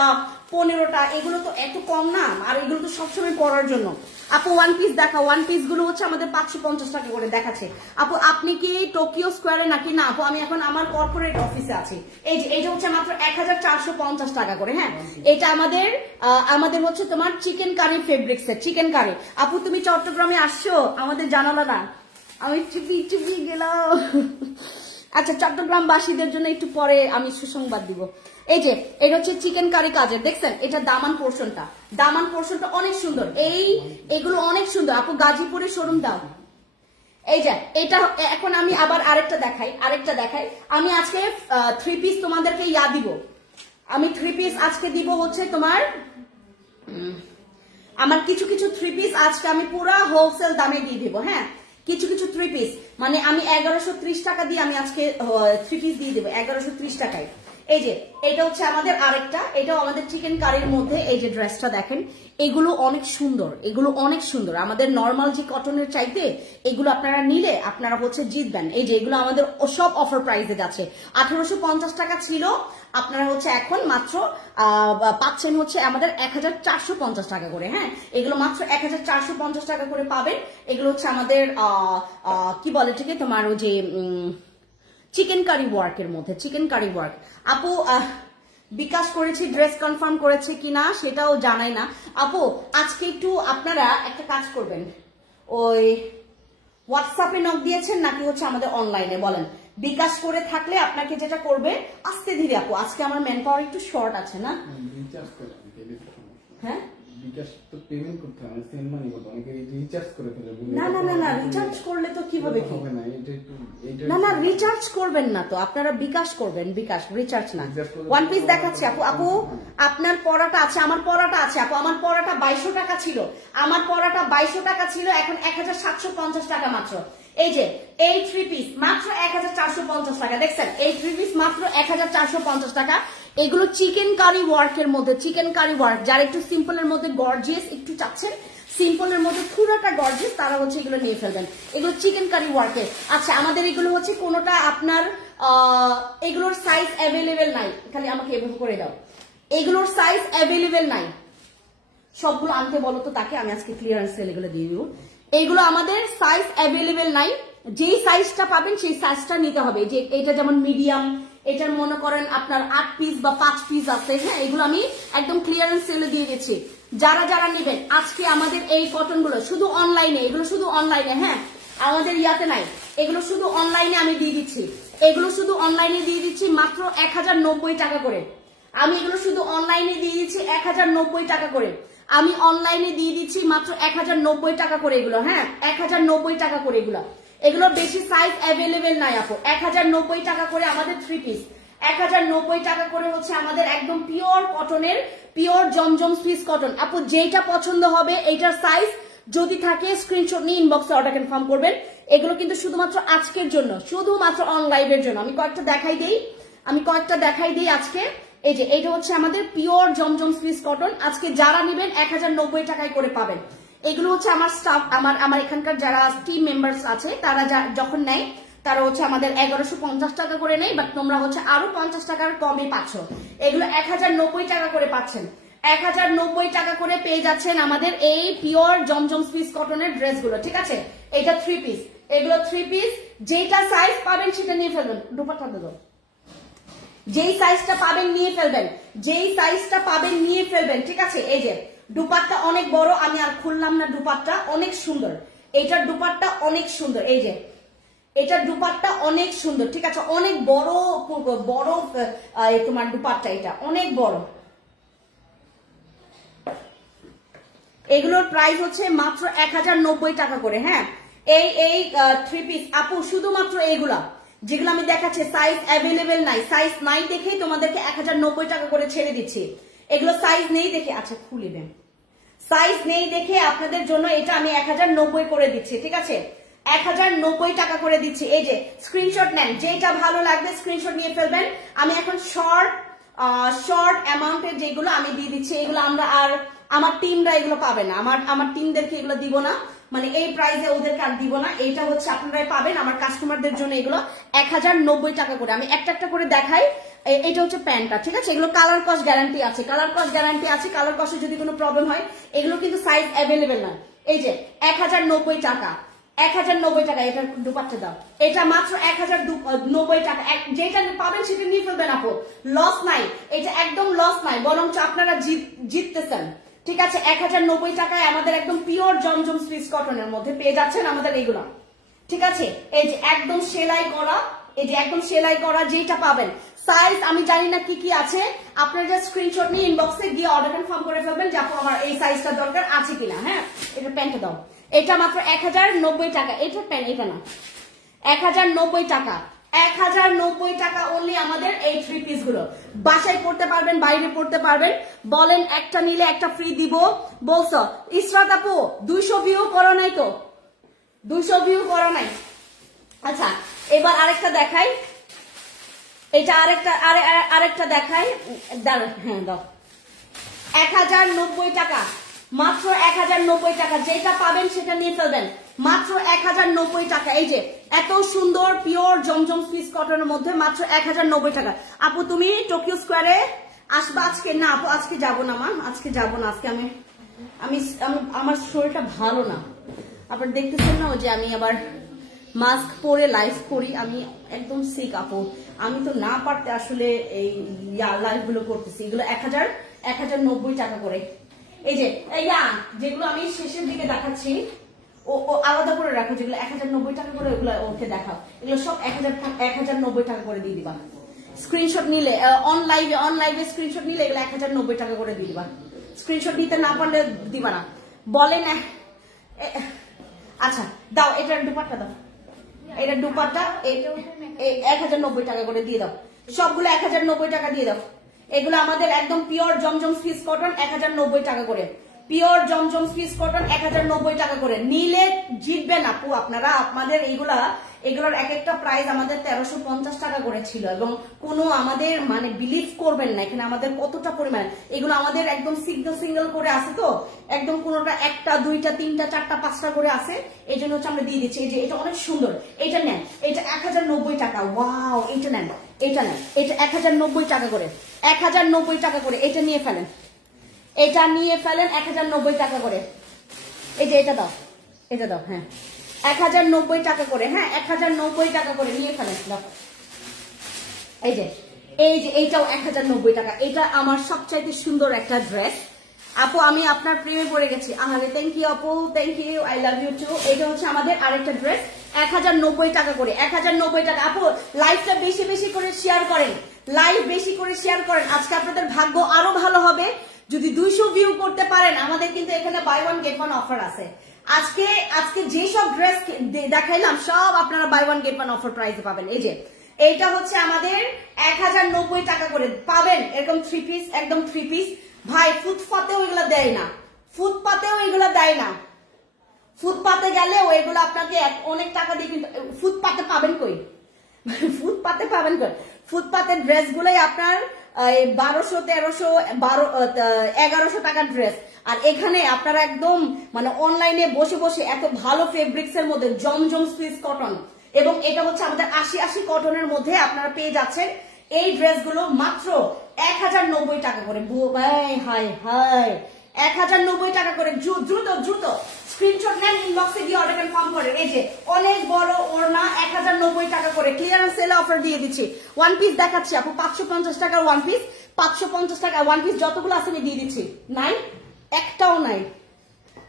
15টা, এগুলো তো এত কম না, আর এগুলো তো সবসময় পরার জন্য। আপু ওয়ান পিস দেখা, ওয়ান পিস গুলো হচ্ছে আমাদের 550 টাকা করে দেখাচ্ছে। আপু আপনি কি টোকিও স্কোয়ারে নাকি? না আপু, আমি এখন আমার কর্পোরেট অফিসে আছি। এই যে এইটা হচ্ছে মাত্র 1450 টাকা করে। হ্যাঁ, এটা আমাদের হচ্ছে তোমার চিকেন কারি ফেব্রিক্স এর চিকেন কারি। আপু তুমি চট্টগ্রামে আসছো, আমাদের জানালা না, আমি চুপি গেলাম। আচ্ছা, চট্টগ্রামবাসীদের জন্য একটু পরে আমি সুসংবাদ দিব। এই যে এটা হচ্ছে চিকেন কারি কাজের, দেখছেন? এটা দামান পোর্শনটা অনেক সুন্দর, এগুলো অনেক সুন্দর। আপু গাজীপুরে শোরুম দাও। এই যে এটা এখন আমি আবার আরেকটা দেখাই। আমি আজকে 3 পিস তোমাদেরকে দিব। আমি 3 পিস আজকে দিব হচ্ছে তোমার, আমার কিছু 3 পিস আজকে আমি পুরা হোলসেল দামে দিয়ে দিব। হ্যাঁ, কিছু 3 পিস মানে আমি 1130 টাকা দিয়ে আমি আজকে 3 পিস দিয়ে দেবো 1130 টাকায়। এই যে এটা হচ্ছে আমাদের আরেকটা, এটাও আমাদের চিকেন কারির মধ্যে। এই যে ড্রেসটা দেখেন, এগুলো অনেক সুন্দর, আমাদের নর্মাল যে কটনের চাইতে এগুলো আপনারা নিলে আপনারা হচ্ছে জিতবেন। এই যে এগুলো আমাদের সব অফার প্রাইসে যাচ্ছে। 1850 টাকা ছিল, আপনারা হচ্ছে এখন মাত্র পাচ্ছেন হচ্ছে আমাদের 1450 টাকা করে। হ্যাঁ, এগুলো মাত্র 1450 টাকা করে পাবেন। এগুলো হচ্ছে আমাদের কি বলে ঠিক তোমার ওই যে চিকেন কারি ওয়ার্কের মধ্যে, চিকেন কারি ওয়ার্ক। আপু বিকাশ করেছি, ড্রেস কনফার্ম করেছে কিনা সেটাও জানাই না। আপু আজকে একটু আপনারা একটা কাজ করবেন, ওই হোয়াটসঅ্যাপে নক দিয়েছেন নাকি হচ্ছে আমাদের অনলাইনে বলেন। বিকাশ করে থাকলে আপনাকে যেটা করবে আস্তে ধীরে। আপু আজকে আমার ম্যান পাওয়ার একটু শর্ট আছে না। হ্যাঁ, বিকাশ তো পেমেন্ট করতে হয়, সেন্ড মানি করতে অনেকে রিচার্জ করে ফেলে। না রিচার্জ করলে তো কিভাবে কি হবে না, না রিচার্জ করবেন না তো, আপনারা বিকাশ করবেন, বিকাশ রিচার্জ না। ওয়ান পিস দেখাচ্ছি আপু আপনার পরাটা আছে, আমার পরাটা আছে। আপু আমার পরাটা 2200 টাকা ছিল, এখন 1750 টাকা মাত্র। এই যে এই 3 পিস মাত্র 1450 টাকা, দেখছেন? এই 3 পিস মাত্র 1450 টাকা। এগুলো চিকেন কারি ওয়ার্কের মধ্যে, চিকেন কারি ওয়ার্ক। যারা একটু সিম্পলের মধ্যে গর্জিয়াস একটু চাচ্ছেন, সিম্পলের মধ্যে পুরোটা গর্জিয়াস, তারা হচ্ছে এগুলো নিয়ে ফেলবেন। এগুলো চিকেন কারি ওয়ার্কের। আচ্ছা, আমাদের এগুলো হচ্ছে কোনোটা আপনার এগুলোর সাইজ অ্যাভেলেবেল নাই, খালি আমাকে এভাবে করে দাও। এগুলোর সাইজ অ্যাভেলেবেল নাই, সবগুলো আনতে বলো তো তাকে, আমি আজকে ক্লিয়ারেন্স সেল এগুলো দিয়ে দিব। এইগুলো আমাদের সাইজ অ্যাভেলেবেল নাই, যেই সাইজটা পাবেন সেই সাইজটা নিতে হবে। যে এটা যেমন মিডিয়াম, এটার মনে করেন আপনার 8 পিস বা 5 পিস আছে। হ্যাঁ, এগুলো আমি একদম ক্লিয়ারেন্স সেলে দিয়ে গেছি। যারা নেবেন আজকে আমাদের এই কটন গুলো শুধু অনলাইনে, এগুলো শুধু অনলাইনে। হ্যাঁ, আমাদের ইয়াতে নাই, এগুলো শুধু অনলাইনে আমি দিয়ে দিচ্ছি, মাত্র 1090 টাকা করে। আমি এগুলো শুধু অনলাইনে দিয়ে দিচ্ছি 1090 টাকা করে। আমি অনলাইনে দিয়ে দিচ্ছি মাত্র 1090 টাকা করে এগুলো। হ্যাঁ, 1090 টাকা করে এগুলো বেশি সাইজ অ্যাভেলেবেল নাই আপু। 1090 টাকা করে আমাদের 3 পিস, 1090 টাকা করে হচ্ছে আমাদের একদম পিওর কটনের, পিওর জমজম সুইস কটন। আপু যেটা পছন্দ হবে এইটার সাইজ যদি থাকে স্ক্রিনশট নিয়ে ইনবক্সে অর্ডার কনফার্ম করবেন। এগুলো কিন্তু শুধুমাত্র আজকের জন্য, শুধুমাত্র অন লাইভের জন্য। আমি কয়েকটা দেখাই দেই আজকে। এই যে এটা হচ্ছে আমাদের পিওর জমজম সুইস কটন। আজকে যারা নেবেন 1090 টাকায় করে পাবেন। এগুলো হচ্ছে আমার স্টাফ, আমার এখানকার যারা টিম মেম্বার্স আছে তারা যখন নেয় তারা হচ্ছে আমাদের 1150 টাকা করে নেয়, বাট তোমরা হচ্ছে আরো 50 টাকার কমে পাচ্ছ। এগুলো 1090 টাকা করে পাচ্ছেন, 1090 টাকা করে পেয়ে যাচ্ছেন আমাদের এই পিওর জমজম সুইস কটনের ড্রেসগুলো। ঠিক আছে, এটা 3 পিস, এগুলো 3 পিস। যেটা সাইজ পাবেন সেটা নিয়ে ফেলবেন। দুপাট্টা দেবো, যেই সাইজটা পাবেন নিয়ে ফেলবেন, ঠিক আছে? এই যে দুপাট্টা অনেক বড়, আমি আর খুললাম না, দুপাট্টা অনেক সুন্দর, এটার দুপাট্টা অনেক সুন্দর, এই যে এটার দুপাট্টা অনেক সুন্দর, ঠিক আছে, অনেক বড় বড় তোমার দুপাট্টা, এটা অনেক বড়। এগুলোর প্রাইস হচ্ছে মাত্র 1090 টাকা করে। হ্যাঁ, এই 3 পিস আপু শুধুমাত্র এইগুলা যেগুলো আমি দেখাচ্ছি সাইজ অ্যাভেলেবেল নাই, সাইজ নাই দেখেই তোমাদেরকে 1090 টাকা করে ছেড়ে দিচ্ছি। এগুলো সাইজ নেই দেখে, আচ্ছা খুলে দেন, সাইজ নেই দেখে আপনাদের জন্য এটা আমি 1090 করে দিচ্ছি, ঠিক আছে, 1090 টাকা করে দিচ্ছি। এই যে স্ক্রিনশট নেন, যেটা ভালো লাগবে স্ক্রিনশট নিয়ে ফেলবেন। আমি এখন শর্ট অ্যামাউন্টের যেগুলো আমি দিয়ে দিচ্ছি, এগুলো আমরা আর আমার টিমরা এগুলো পাবে না, আমার টিমদেরকে এগুলো দিব না, মানে এই প্রাইসে ওদেরকে আর দিব না। এটা হচ্ছে আপনারাই পাবেন আমার কাস্টমারদের জন্য, এগুলো 1090 টাকা করে। আমি একটা একটা করে দেখাই। এটা হচ্ছে প্যান্টটা, ঠিক আছে, এগুলো কালার কস্ট গ্যারান্টি আছে, কালার কস্ট গ্যারান্টি আছে, কালার কস্টে যদি কোনো প্রবলেম হয়, এগুলো কিন্তু সাইজ অ্যাভেলেবেল না। এই যে 1090 টাকা, 1090 টাকা, এটার দুপাট্টা দাও, এটা মাত্র 1090 টাকা। যেটা পাবেন সেটা নিয়ে ফেলবেন আপু, লস নাই, এটা একদম লস নাই, বরঞ্চ আপনারা জিততেছেন, ঠিক আছে। 1090 টাকায় আমাদের একদম পিওর জমজম সুইস কটনের মধ্যে পেয়ে যাচ্ছেন আমাদের এইগুলো, ঠিক আছে। এই যে একদম সেলাই করা, এই যে একদম সেলাই করা যেটা পাবেন। সাইজ আমি জানি না কি কি আছে, আপনারা জাস্ট স্ক্রিনশট নিয়ে ইনবক্সে দিয়ে অর্ডার কনফার্ম করে ফেলবেন যে আপু আমার এই সাইজটা দরকার আছে কিনা। হ্যাঁ, এটা প্যান্টটা দাও, এটা মাত্র 1090 টাকা, এটা প্যান্ট, এটা না, 1090 টাকা, 1090 টাকা অনলি আমাদের এই 3 পিস গুলো। বাসায় পড়তে পারবেন, বাইরে পড়তে পারবেন, বলেন একটা নিলে একটা ফ্রি দিব বলছো। ইসরাত আপু 200 ভিউ করো নাই তো, 200 ভিউ করো নাই। আচ্ছা এবার আরেকটা দেখাই, এটা আরেকটা দেখাই, হ্যাঁ দাও, 1090 টাকা, মাত্র 1090 টাকা, যেটা পাবেন সেটা নিয়ে ফেলবেন, মাত্র 1090 টাকা। এই যে এত সুন্দর পিওর জমজম সুইস কটনের মধ্যে মাত্র 1090 টাকা। আপু তুমি টোকিও স্কোয়ারে আসবা আজকে? না আপু আজকে যাবো না, মা আজকে যাবো না, আজকে আমি আমার শরীরটা ভালো না, আপনার দেখতেছেন না যে আমি আবার মাস্ক পরে লাইভ করি, আমি একদম সিক আপু, আমি তো না পারতে আসলে এই লাইভ গুলো করতেছি। এগুলো 1090 টাকা করে। এই যে যেগুলো আমি শেষের দিকে দেখাচ্ছি ও আলাদা করে রাখো, যেগুলো 1090 টাকা করে ওগুলো ওকে দেখাও, এগুলো সব 1090 টাকা করে দিয়ে দিবা। স্ক্রিনশট নিলে অন লাইভে স্ক্রিনশট নিলে এগুলো 1090 টাকা করে দিয়ে দিবা। স্ক্রিনশট নিতে না পারলে দিবা না, বলেন। আচ্ছা দাও, এটার দুপাট্টা দাও, এটা দুপাট্টা 1090 টাকা করে দিয়ে দাও, সবগুলো 1090 টাকা দিয়ে দাও। এগুলো আমাদের একদম পিওর জমজম সুইস কটন, 1090 টাকা করে, পিওর জমজম সুইস কটন 1090 টাকা করে। নিলে জিতবেন আপু আপনারা, আপনাদের এগুলোর এক একটা প্রাইস আমাদের 1350 টাকা করে ছিল, এবং কোনো আমাদের মানে বিলিভ করবেন না এখানে আমাদের কতটা পরিমাণ, এগুলো আমাদের একদম সিঙ্গেল করে আছে, তো একদম কোনোটা একটা দুইটা তিনটা চারটা পাঁচটা করে আছে, এই জন্য হচ্ছে আমরা দিয়ে দিচ্ছি। এই যে এটা অনেক সুন্দর, এটা নেন, এটা 1090 টাকা, ওয়াও, এটা নেন, এটা 1090 টাকা করে, 1090 টাকা করে, এটা নিয়ে ফেলেন, এটা নিয়ে ফেলেন 1090 টাকা করে। এই যে এটা দাও, এটা দাও, হ্যাঁ 1090 টাকা করে, হ্যাঁ 1090 টাকা করে নিয়ে ফেলেন, দাও। এই যে এইটাও 1090 টাকা, এটা আমার সবচাইতে সুন্দর একটা ড্রেস আপু, আমি আপনার প্রেমে পড়ে গেছি। আরে থ্যাংক ইউ আপু, thank you, I love you too. এটা হচ্ছে আমাদের আরেকটা ড্রেস 1090 টাকা করে, 1090 টাকা। আপু লাইভটা বেশি বেশি করে শেয়ার করেন, লাইভ বেশি করে শেয়ার করেন, আজকে আপনাদের ভাগ্য আরো ভালো হবে যদি 200 ভিউ করতে পারেন। আমাদের কিন্তু এখানে buy one get one offer আছে। আজকে যেসব ড্রেস দেখাইলাম সব আপনারা buy one get one offer প্রাইসে পাবেন। এই যে এইটা হচ্ছে আমাদের 1090 টাকা করে পাবেন, এরকম 3 পিস, একদম 3 পিস। ভাই ফুটপাতেও এগুলো দেয় না, ফুটপাতেও এগুলো দেয় না, ফুটপাতে গেলেও এগুলো আপনাকে অনেক টাকা দিয়ে কিন্তু ফুটপাতে পাবেন কই, ফুটপাতে পাবেন কই, ফুটপাতের ড্রেস গুলোই আপনার 1200 1300 1100 টাকার ড্রেস, আর এখানে আপনারা একদম মানে অনলাইনে বসে বসে এত ভালো ফেব্রিক্স এর মধ্যে জমজম সুইস কটন, এবং এটা হচ্ছে আমাদের 80 কটনের মধ্যে আপনারা পেয়ে যাচ্ছেন এই ড্রেসগুলো মাত্র 1090 টাকা করে। হাই হাই 1090 টাকা করে, দ্রুত স্ক্রিনশট নেন, ইনবক্সে দিয়ে অর্ডার কনফার্ম করেন। এই যে অনেক বড় ওড়না 1090 টাকা করে, ক্লিয়ারেন্স সেল অফার দিয়ে দিচ্ছি। ওয়ান পিস দেখাচ্ছি আপু, 550 টাকার ওয়ান পিস, 550 টাকা ওয়ান পিস, যতগুলো আছে আমি দিয়ে দিচ্ছি। 9 একটাও নাই,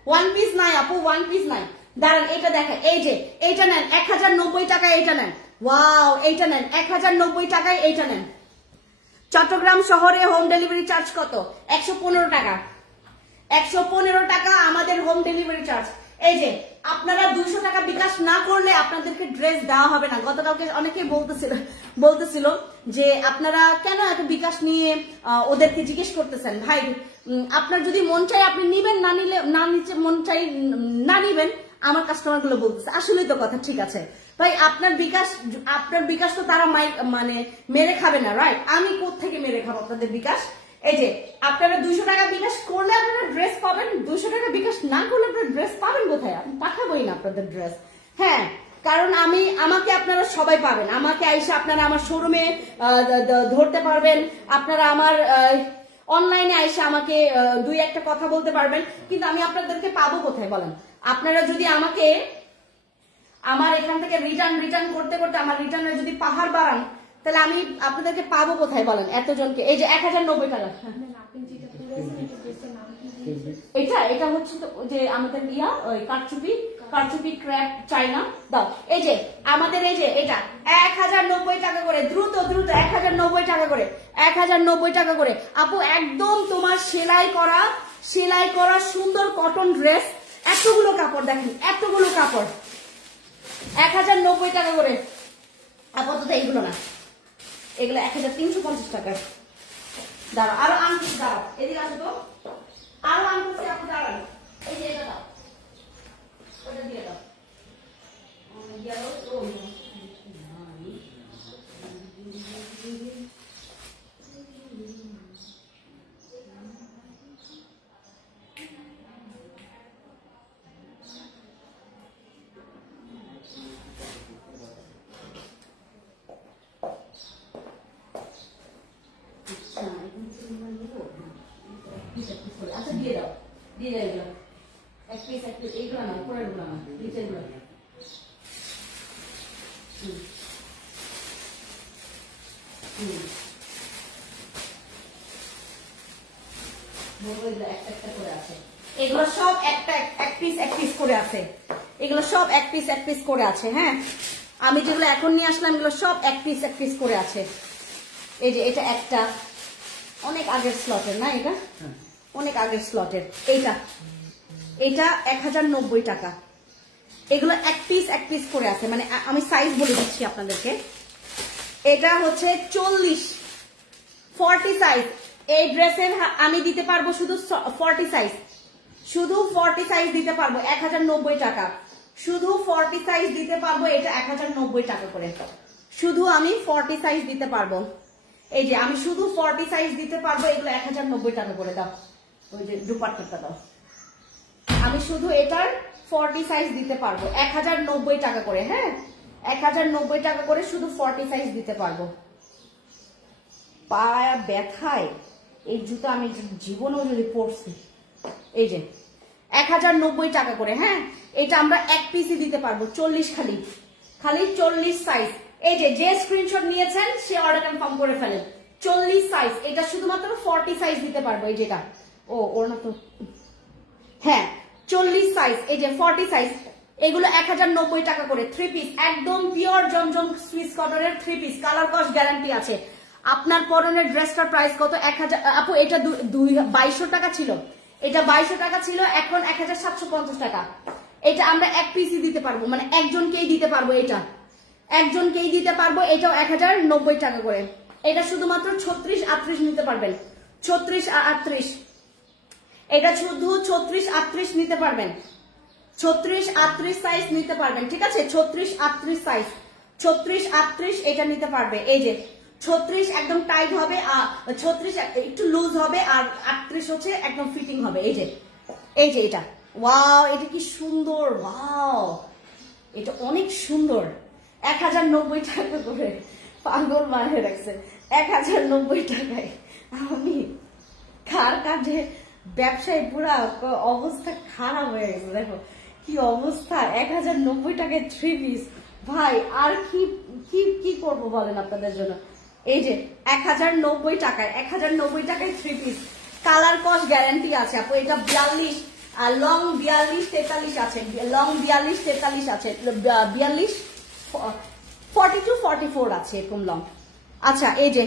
ওয়ান পিস নাই আপু, ওয়ান পিস নাই। দাঁড়ান এটা দেখেন, এই যে এইটা নেন 1090 টাকায়, এইটা নেন, ওয়াও এইটা নেন 1090 টাকায়, এইটা নেন। চট্টগ্রাম শহরে হোম ডেলিভারি চার্জ কত? 115 টাকা, 115 টাকা আমাদের হোম ডেলিভারি চার্জ। এই যে আপনারা 200 টাকা বিকাশ না করলে আপনাদেরকে ড্রেস দেওয়া হবে না। গতকালকে অনেকেই বলতেছিল যে আপনারা কেন এত বিকাশ নিয়ে ওদেরকে জিজ্ঞেস করতেছেন। ভাই আপনার যদি মন চাই আপনি নিবেন, না নিলে না নিচে মন চাই না নিবেন, আমার কাস্টমার গুলো বলতেছে। আসলে তো কথা ঠিক আছে ভাই, আপনার বিকাশ তো তারা মানে মেরে খাবে না, রাইট? আমি কোত্থেকে মেরে খাবো আপনাদের বিকাশ? এই যে আপনারা 200 টাকা বিকাশ করলে আপনারা ড্রেস পাবেন, 200 টাকা বিকাশ না করলে আপনারা ড্রেস পাবেন কোথায়? আমি পাঠাবোই না আপনাদের ড্রেস। হ্যাঁ, কারণ আমাকে আপনারা সবাই পাবেন, আমাকে আইসা আপনারা আমার শোরুমে ধরতে পারবেন, আপনারা আমার অনলাইনে আইসা আমাকে 2-1টা কথা বলতে পারবেন, কিন্তু আমি আপনাদেরকে পাবো কোথায় বলেন? আপনারা যদি আমাকে আমার এখান থেকে রিটার্ন করতে করতে আমার রিটার্নের যদি পাহাড় বাড়ান, তাহলে আমি আপনাদেরকে পাবো কোথায় বলেন এতজনকে? এই যে 1090 টাকা, এটা হচ্ছে তো যে আমাদের ওই কারচুপি ক্র্যাপ চাইনা দাও। এই যে আমাদের এই যে এটা 1090 টাকা করে, দ্রুত 1090 টাকা করে, 1090 টাকা করে। আপু একদম তোমার সেলাই করা সুন্দর কটন ড্রেস, এতগুলো কাপড় দেখেন, এতগুলো কাপড় 1090 টাকা করে। আপাতত এইগুলো না, এগুলো 1350 টাকা। দাঁড়া আরো আনছি, দাঁড়াও এদিকে আসো তো, আরো আনছি আপু, দাঁড়ান। এই যে এটা দাও, ওটা দিয়ে দাও। আচ্ছা দিয়ে দাও, দিয়ে দাও এগুলো এক পিস এইগুলো না, উপরের গুলো না, নিচের গুলো। একটা করে আছে, এগুলো সব এক পিস করে আছে, এগুলো সব এক পিস করে আছে। হ্যাঁ, আমি যেগুলো এখন নিয়ে আসলাম এগুলো সব এক পিস করে আছে। এই যে এটা একটা অনেক আগের স্লটের না, এটা অনেক আগের স্লটের। এটা 1090 টাকা। এগুলো এক পিস করে আছে, মানে আমি সাইজ বলে দিচ্ছি আপনাদেরকে। এটা হচ্ছে 40 সাইজ। এই ড্রেসের আমি দিতে পারবো শুধু 40 সাইজ, শুধু 40 সাইজ দিতে পারবো 1090 টাকা, শুধু 40 সাইজ দিতে পারবো। এটা 1090 টাকা করে, শুধু আমি 40 সাইজ দিতে পারবো। এই যে আমি শুধু 40 সাইজ দিতে পারবো, এগুলো 1090 টাকা করে দাও। ওই যে দুপাট্টাটা দাও, আমি শুধু এটার 40 সাইজ দিতে পারবো 1090 টাকা করে। হ্যাঁ, 1090 টাকা করে শুধু 40 সাইজ দিতে পারবো। পায়া ব্যথায় এই জুতো আমি জীবনেও যদি পরছি। এই যে 1090 টাকা করে। হ্যাঁ, এটা আমরা এক পিসই দিতে পারবো, 40 খালি 40 সাইজ। এই যে স্ক্রিনশট নিয়েছেন সে অর্ডার কনফার্ম করে ফেলেন। 40 সাইজ, এটা শুধুমাত্র 40 সাইজ দিতে পারবো। এই যেটা ওর না তো, হ্যাঁ 40 সাইজ, এই যে 40 সাইজ। এগুলো 1090 টাকা করে, 3 পিস, একদম পিওর জমজম সুইস কটনের 3 পিস, কালার কস্ট গ্যারান্টি আছে। আপনার পরনের ড্রেসটার প্রাইস কত? 1000 আপু, এটা 2200 টাকা ছিল, এটা 2200 টাকা ছিল, এখন 1750 টাকা। এটা আমরা এক পিসই দিতে পারবো, মানে একজনকেই দিতে পারবো, এটা একজনকেই দিতে পারবো। এটাও 1090 টাকা করে। এটা শুধুমাত্র 36-38 নিতে পারবেন, 36-38। এটা শুধু 36-38 নিতে পারবেন, 36-38 সাইজ নিতে পারবেন। ঠিক আছে, 36-38 সাইজ, 36-38 এটা নিতে পারবে। এই যে 36 একদম টাইট হবে, আর 36 একটু লুজ হবে, আর 38 হচ্ছে একদম ফিটিং হবে। এই যে এটা, ওয়াও, এটা কি সুন্দর, ওয়াও, এটা অনেক সুন্দর। 1090 টাকা করে, পাগল মারে রাখছে 1090 টাকায়। আমি কার কাজে ব্যবসায়ী পুরা অবস্থা খারাপ হয়ে গেছে। দেখো কি অবস্থা, 1090 টাকায় 3 পিস। ভাই আর কি করবো বলেন আপনাদের জন্য। এই যে 1090 টাকায় 3 পিস। কালার কস গ্যারান্টি আছে আপু। এটা 42 আর লং 42 43 আছে, লং 42 43 আছে, 42 42 44 আছে এরকম লং। আচ্ছা এই যে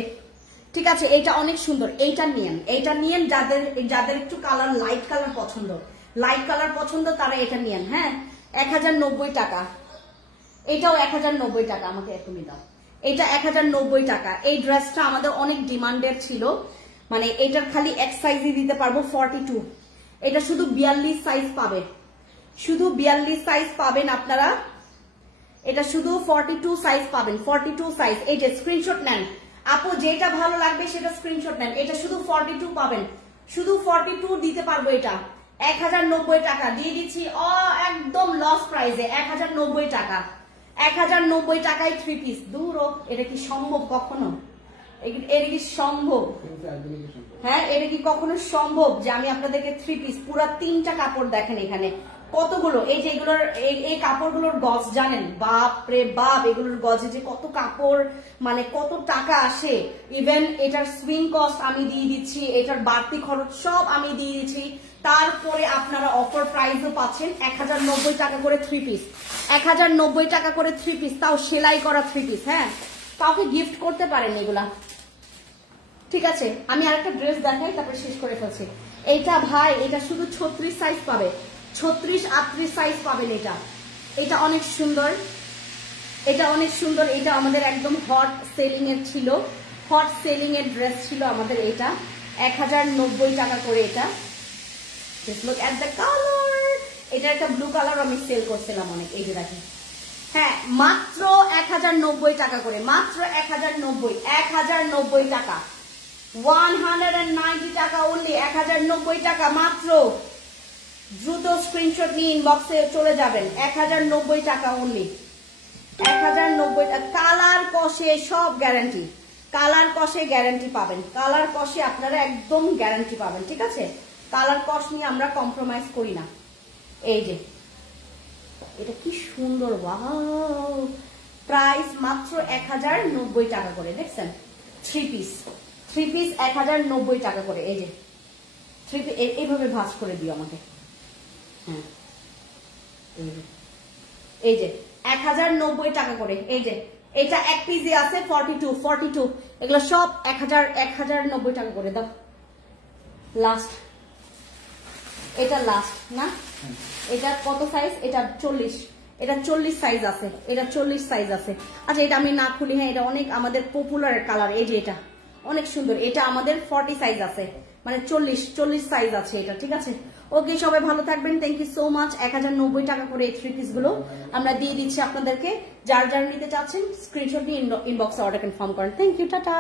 ঠিক আছে, এটা অনেক সুন্দর, এইটা নিয়েন যাদের যাদের একটু কালার লাইট কালার পছন্দ, লাইট কালার পছন্দ তারা এটা নিয়েন। হ্যাঁ 1090 টাকা, এটাও 1090 টাকা, আমাকে এখনই দাও। এটা 1090 টাকা। এই ড্রেসটা আমাদের অনেক ডিমান্ডেড ছিল, মানে এটার খালি এক সাইজই দিতে পারবো 42। এটা শুধু 42 সাইজ পাবে, শুধু 42 সাইজ পাবেন আপনারা, এটা শুধু 42 সাইজ পাবেন, 42 সাইজ। এই যে স্ক্রিনশট নেন আপু, যেটা ভালো লাগবে সেটা স্ক্রিনশট নেন। এটা শুধু 42 পাবেন, শুধু 42 দিতে পারবো। এটা 1090 টাকা দিয়ে দিচ্ছি, একদম লস প্রাইসে 1090 টাকা। 1090 টাকায় 3 পিস। দূর, এটা কি সম্ভব কখনো? এটা কি সম্ভব? হ্যাঁ এটা কি কখনো সম্ভব যে আমি আপনাদেরকে 3 পিস পুরো 3টা কাপড় দেখেন এখানে কতগুলো, এই যে এগুলোর এই কাপড়গুলোর গজ জানেন? বাপ রে বাপ, এগুলোর গজে যে কত কাপড়, মানে কত টাকা আসে। ইভেন এটার সুইং কস্ট আমি দিয়ে দিচ্ছি, এটার বাড়তি খরচ সব আমি দিয়ে দিচ্ছি। তারপরে আপনারা অফার প্রাইসও পাচ্ছেন 1090 টাকা করে 3 পিস, 1090 টাকা করে 3 পিস, তাও সেলাই করা 3 পিস। হ্যাঁ কাউকে গিফট করতে পারেন এগুলা। ঠিক আছে আমি আরেকটা ড্রেস দেখাই তারপরে শেষ করে ফেলছি। এইটা ভাই, এটা শুধু 36 সাইজ পাবে, 36 38 সাইজ পাবেন। এটা এটা অনেক সুন্দর, এটা অনেক সুন্দর। এটা আমাদের একদম হট সেলিং এর ছিল, হট সেলিং এর ড্রেস ছিল আমাদের। এটা 1090 টাকা করে। এটা just look at the colour. এটা একটা ব্লু কালার আমি সেল করছিলাম অনেক, এই যে দেখেন। হ্যাঁ মাত্র 1090 টাকা করে, মাত্র 1090 টাকা, 190 টাকা অনলি, 1090 টাকা মাত্র। দ্রুত স্ক্রিনশট নিয়ে ইনবক্সে চলে যাবেন। 1090 টাকা অনলি, 1090 টাকা। কালার কষে সব গ্যারান্টি, কালার কষে গ্যারান্টি পাবেন, কালার কষে আপনারা একদম গ্যারান্টি পাবেন। ঠিক আছে কালার কষ নিয়ে আমরা কম্প্রোমাইজ করি না। এই যে এটা কি সুন্দর, ওয়াও। প্রাইস মাত্র 1090 টাকা করে। দেখছেন 3 পিস, 3 পিস 1090 টাকা করে। এই যে 3 পিস এইভাবে ভাঁজ করে দিও আমাকে। হ্যাঁ এই যে 1090 টাকা করে। এই যে এটা এক পিসে আছে 42, এগুলো সব 1090 টাকা করে। দাও লাস্ট, এটা লাস্ট না? এটা কত সাইজ? এটা 40, এটা 40 সাইজ আছে, এটা 40 সাইজ আছে। আচ্ছা এটা আমি না খুলি। হ্যাঁ এটা অনেক আমাদের পপুলার কালার। এই যে এটা অনেক সুন্দর, এটা আমাদের 40 সাইজ আছে, মানে 40 সাইজ আছে এটা। ঠিক আছে ওকে সবাই ভালো থাকবেন, থ্যাংক ইউ সো মাচ। 1090 টাকা করে এই 3 পিস গুলো আমরা দিয়ে দিচ্ছি আপনাদেরকে। যার যার নিতে চাচ্ছেন স্ক্রিনশট দিয়ে ইনবক্সে অর্ডার কনফার্ম করেন। Thank you, tata.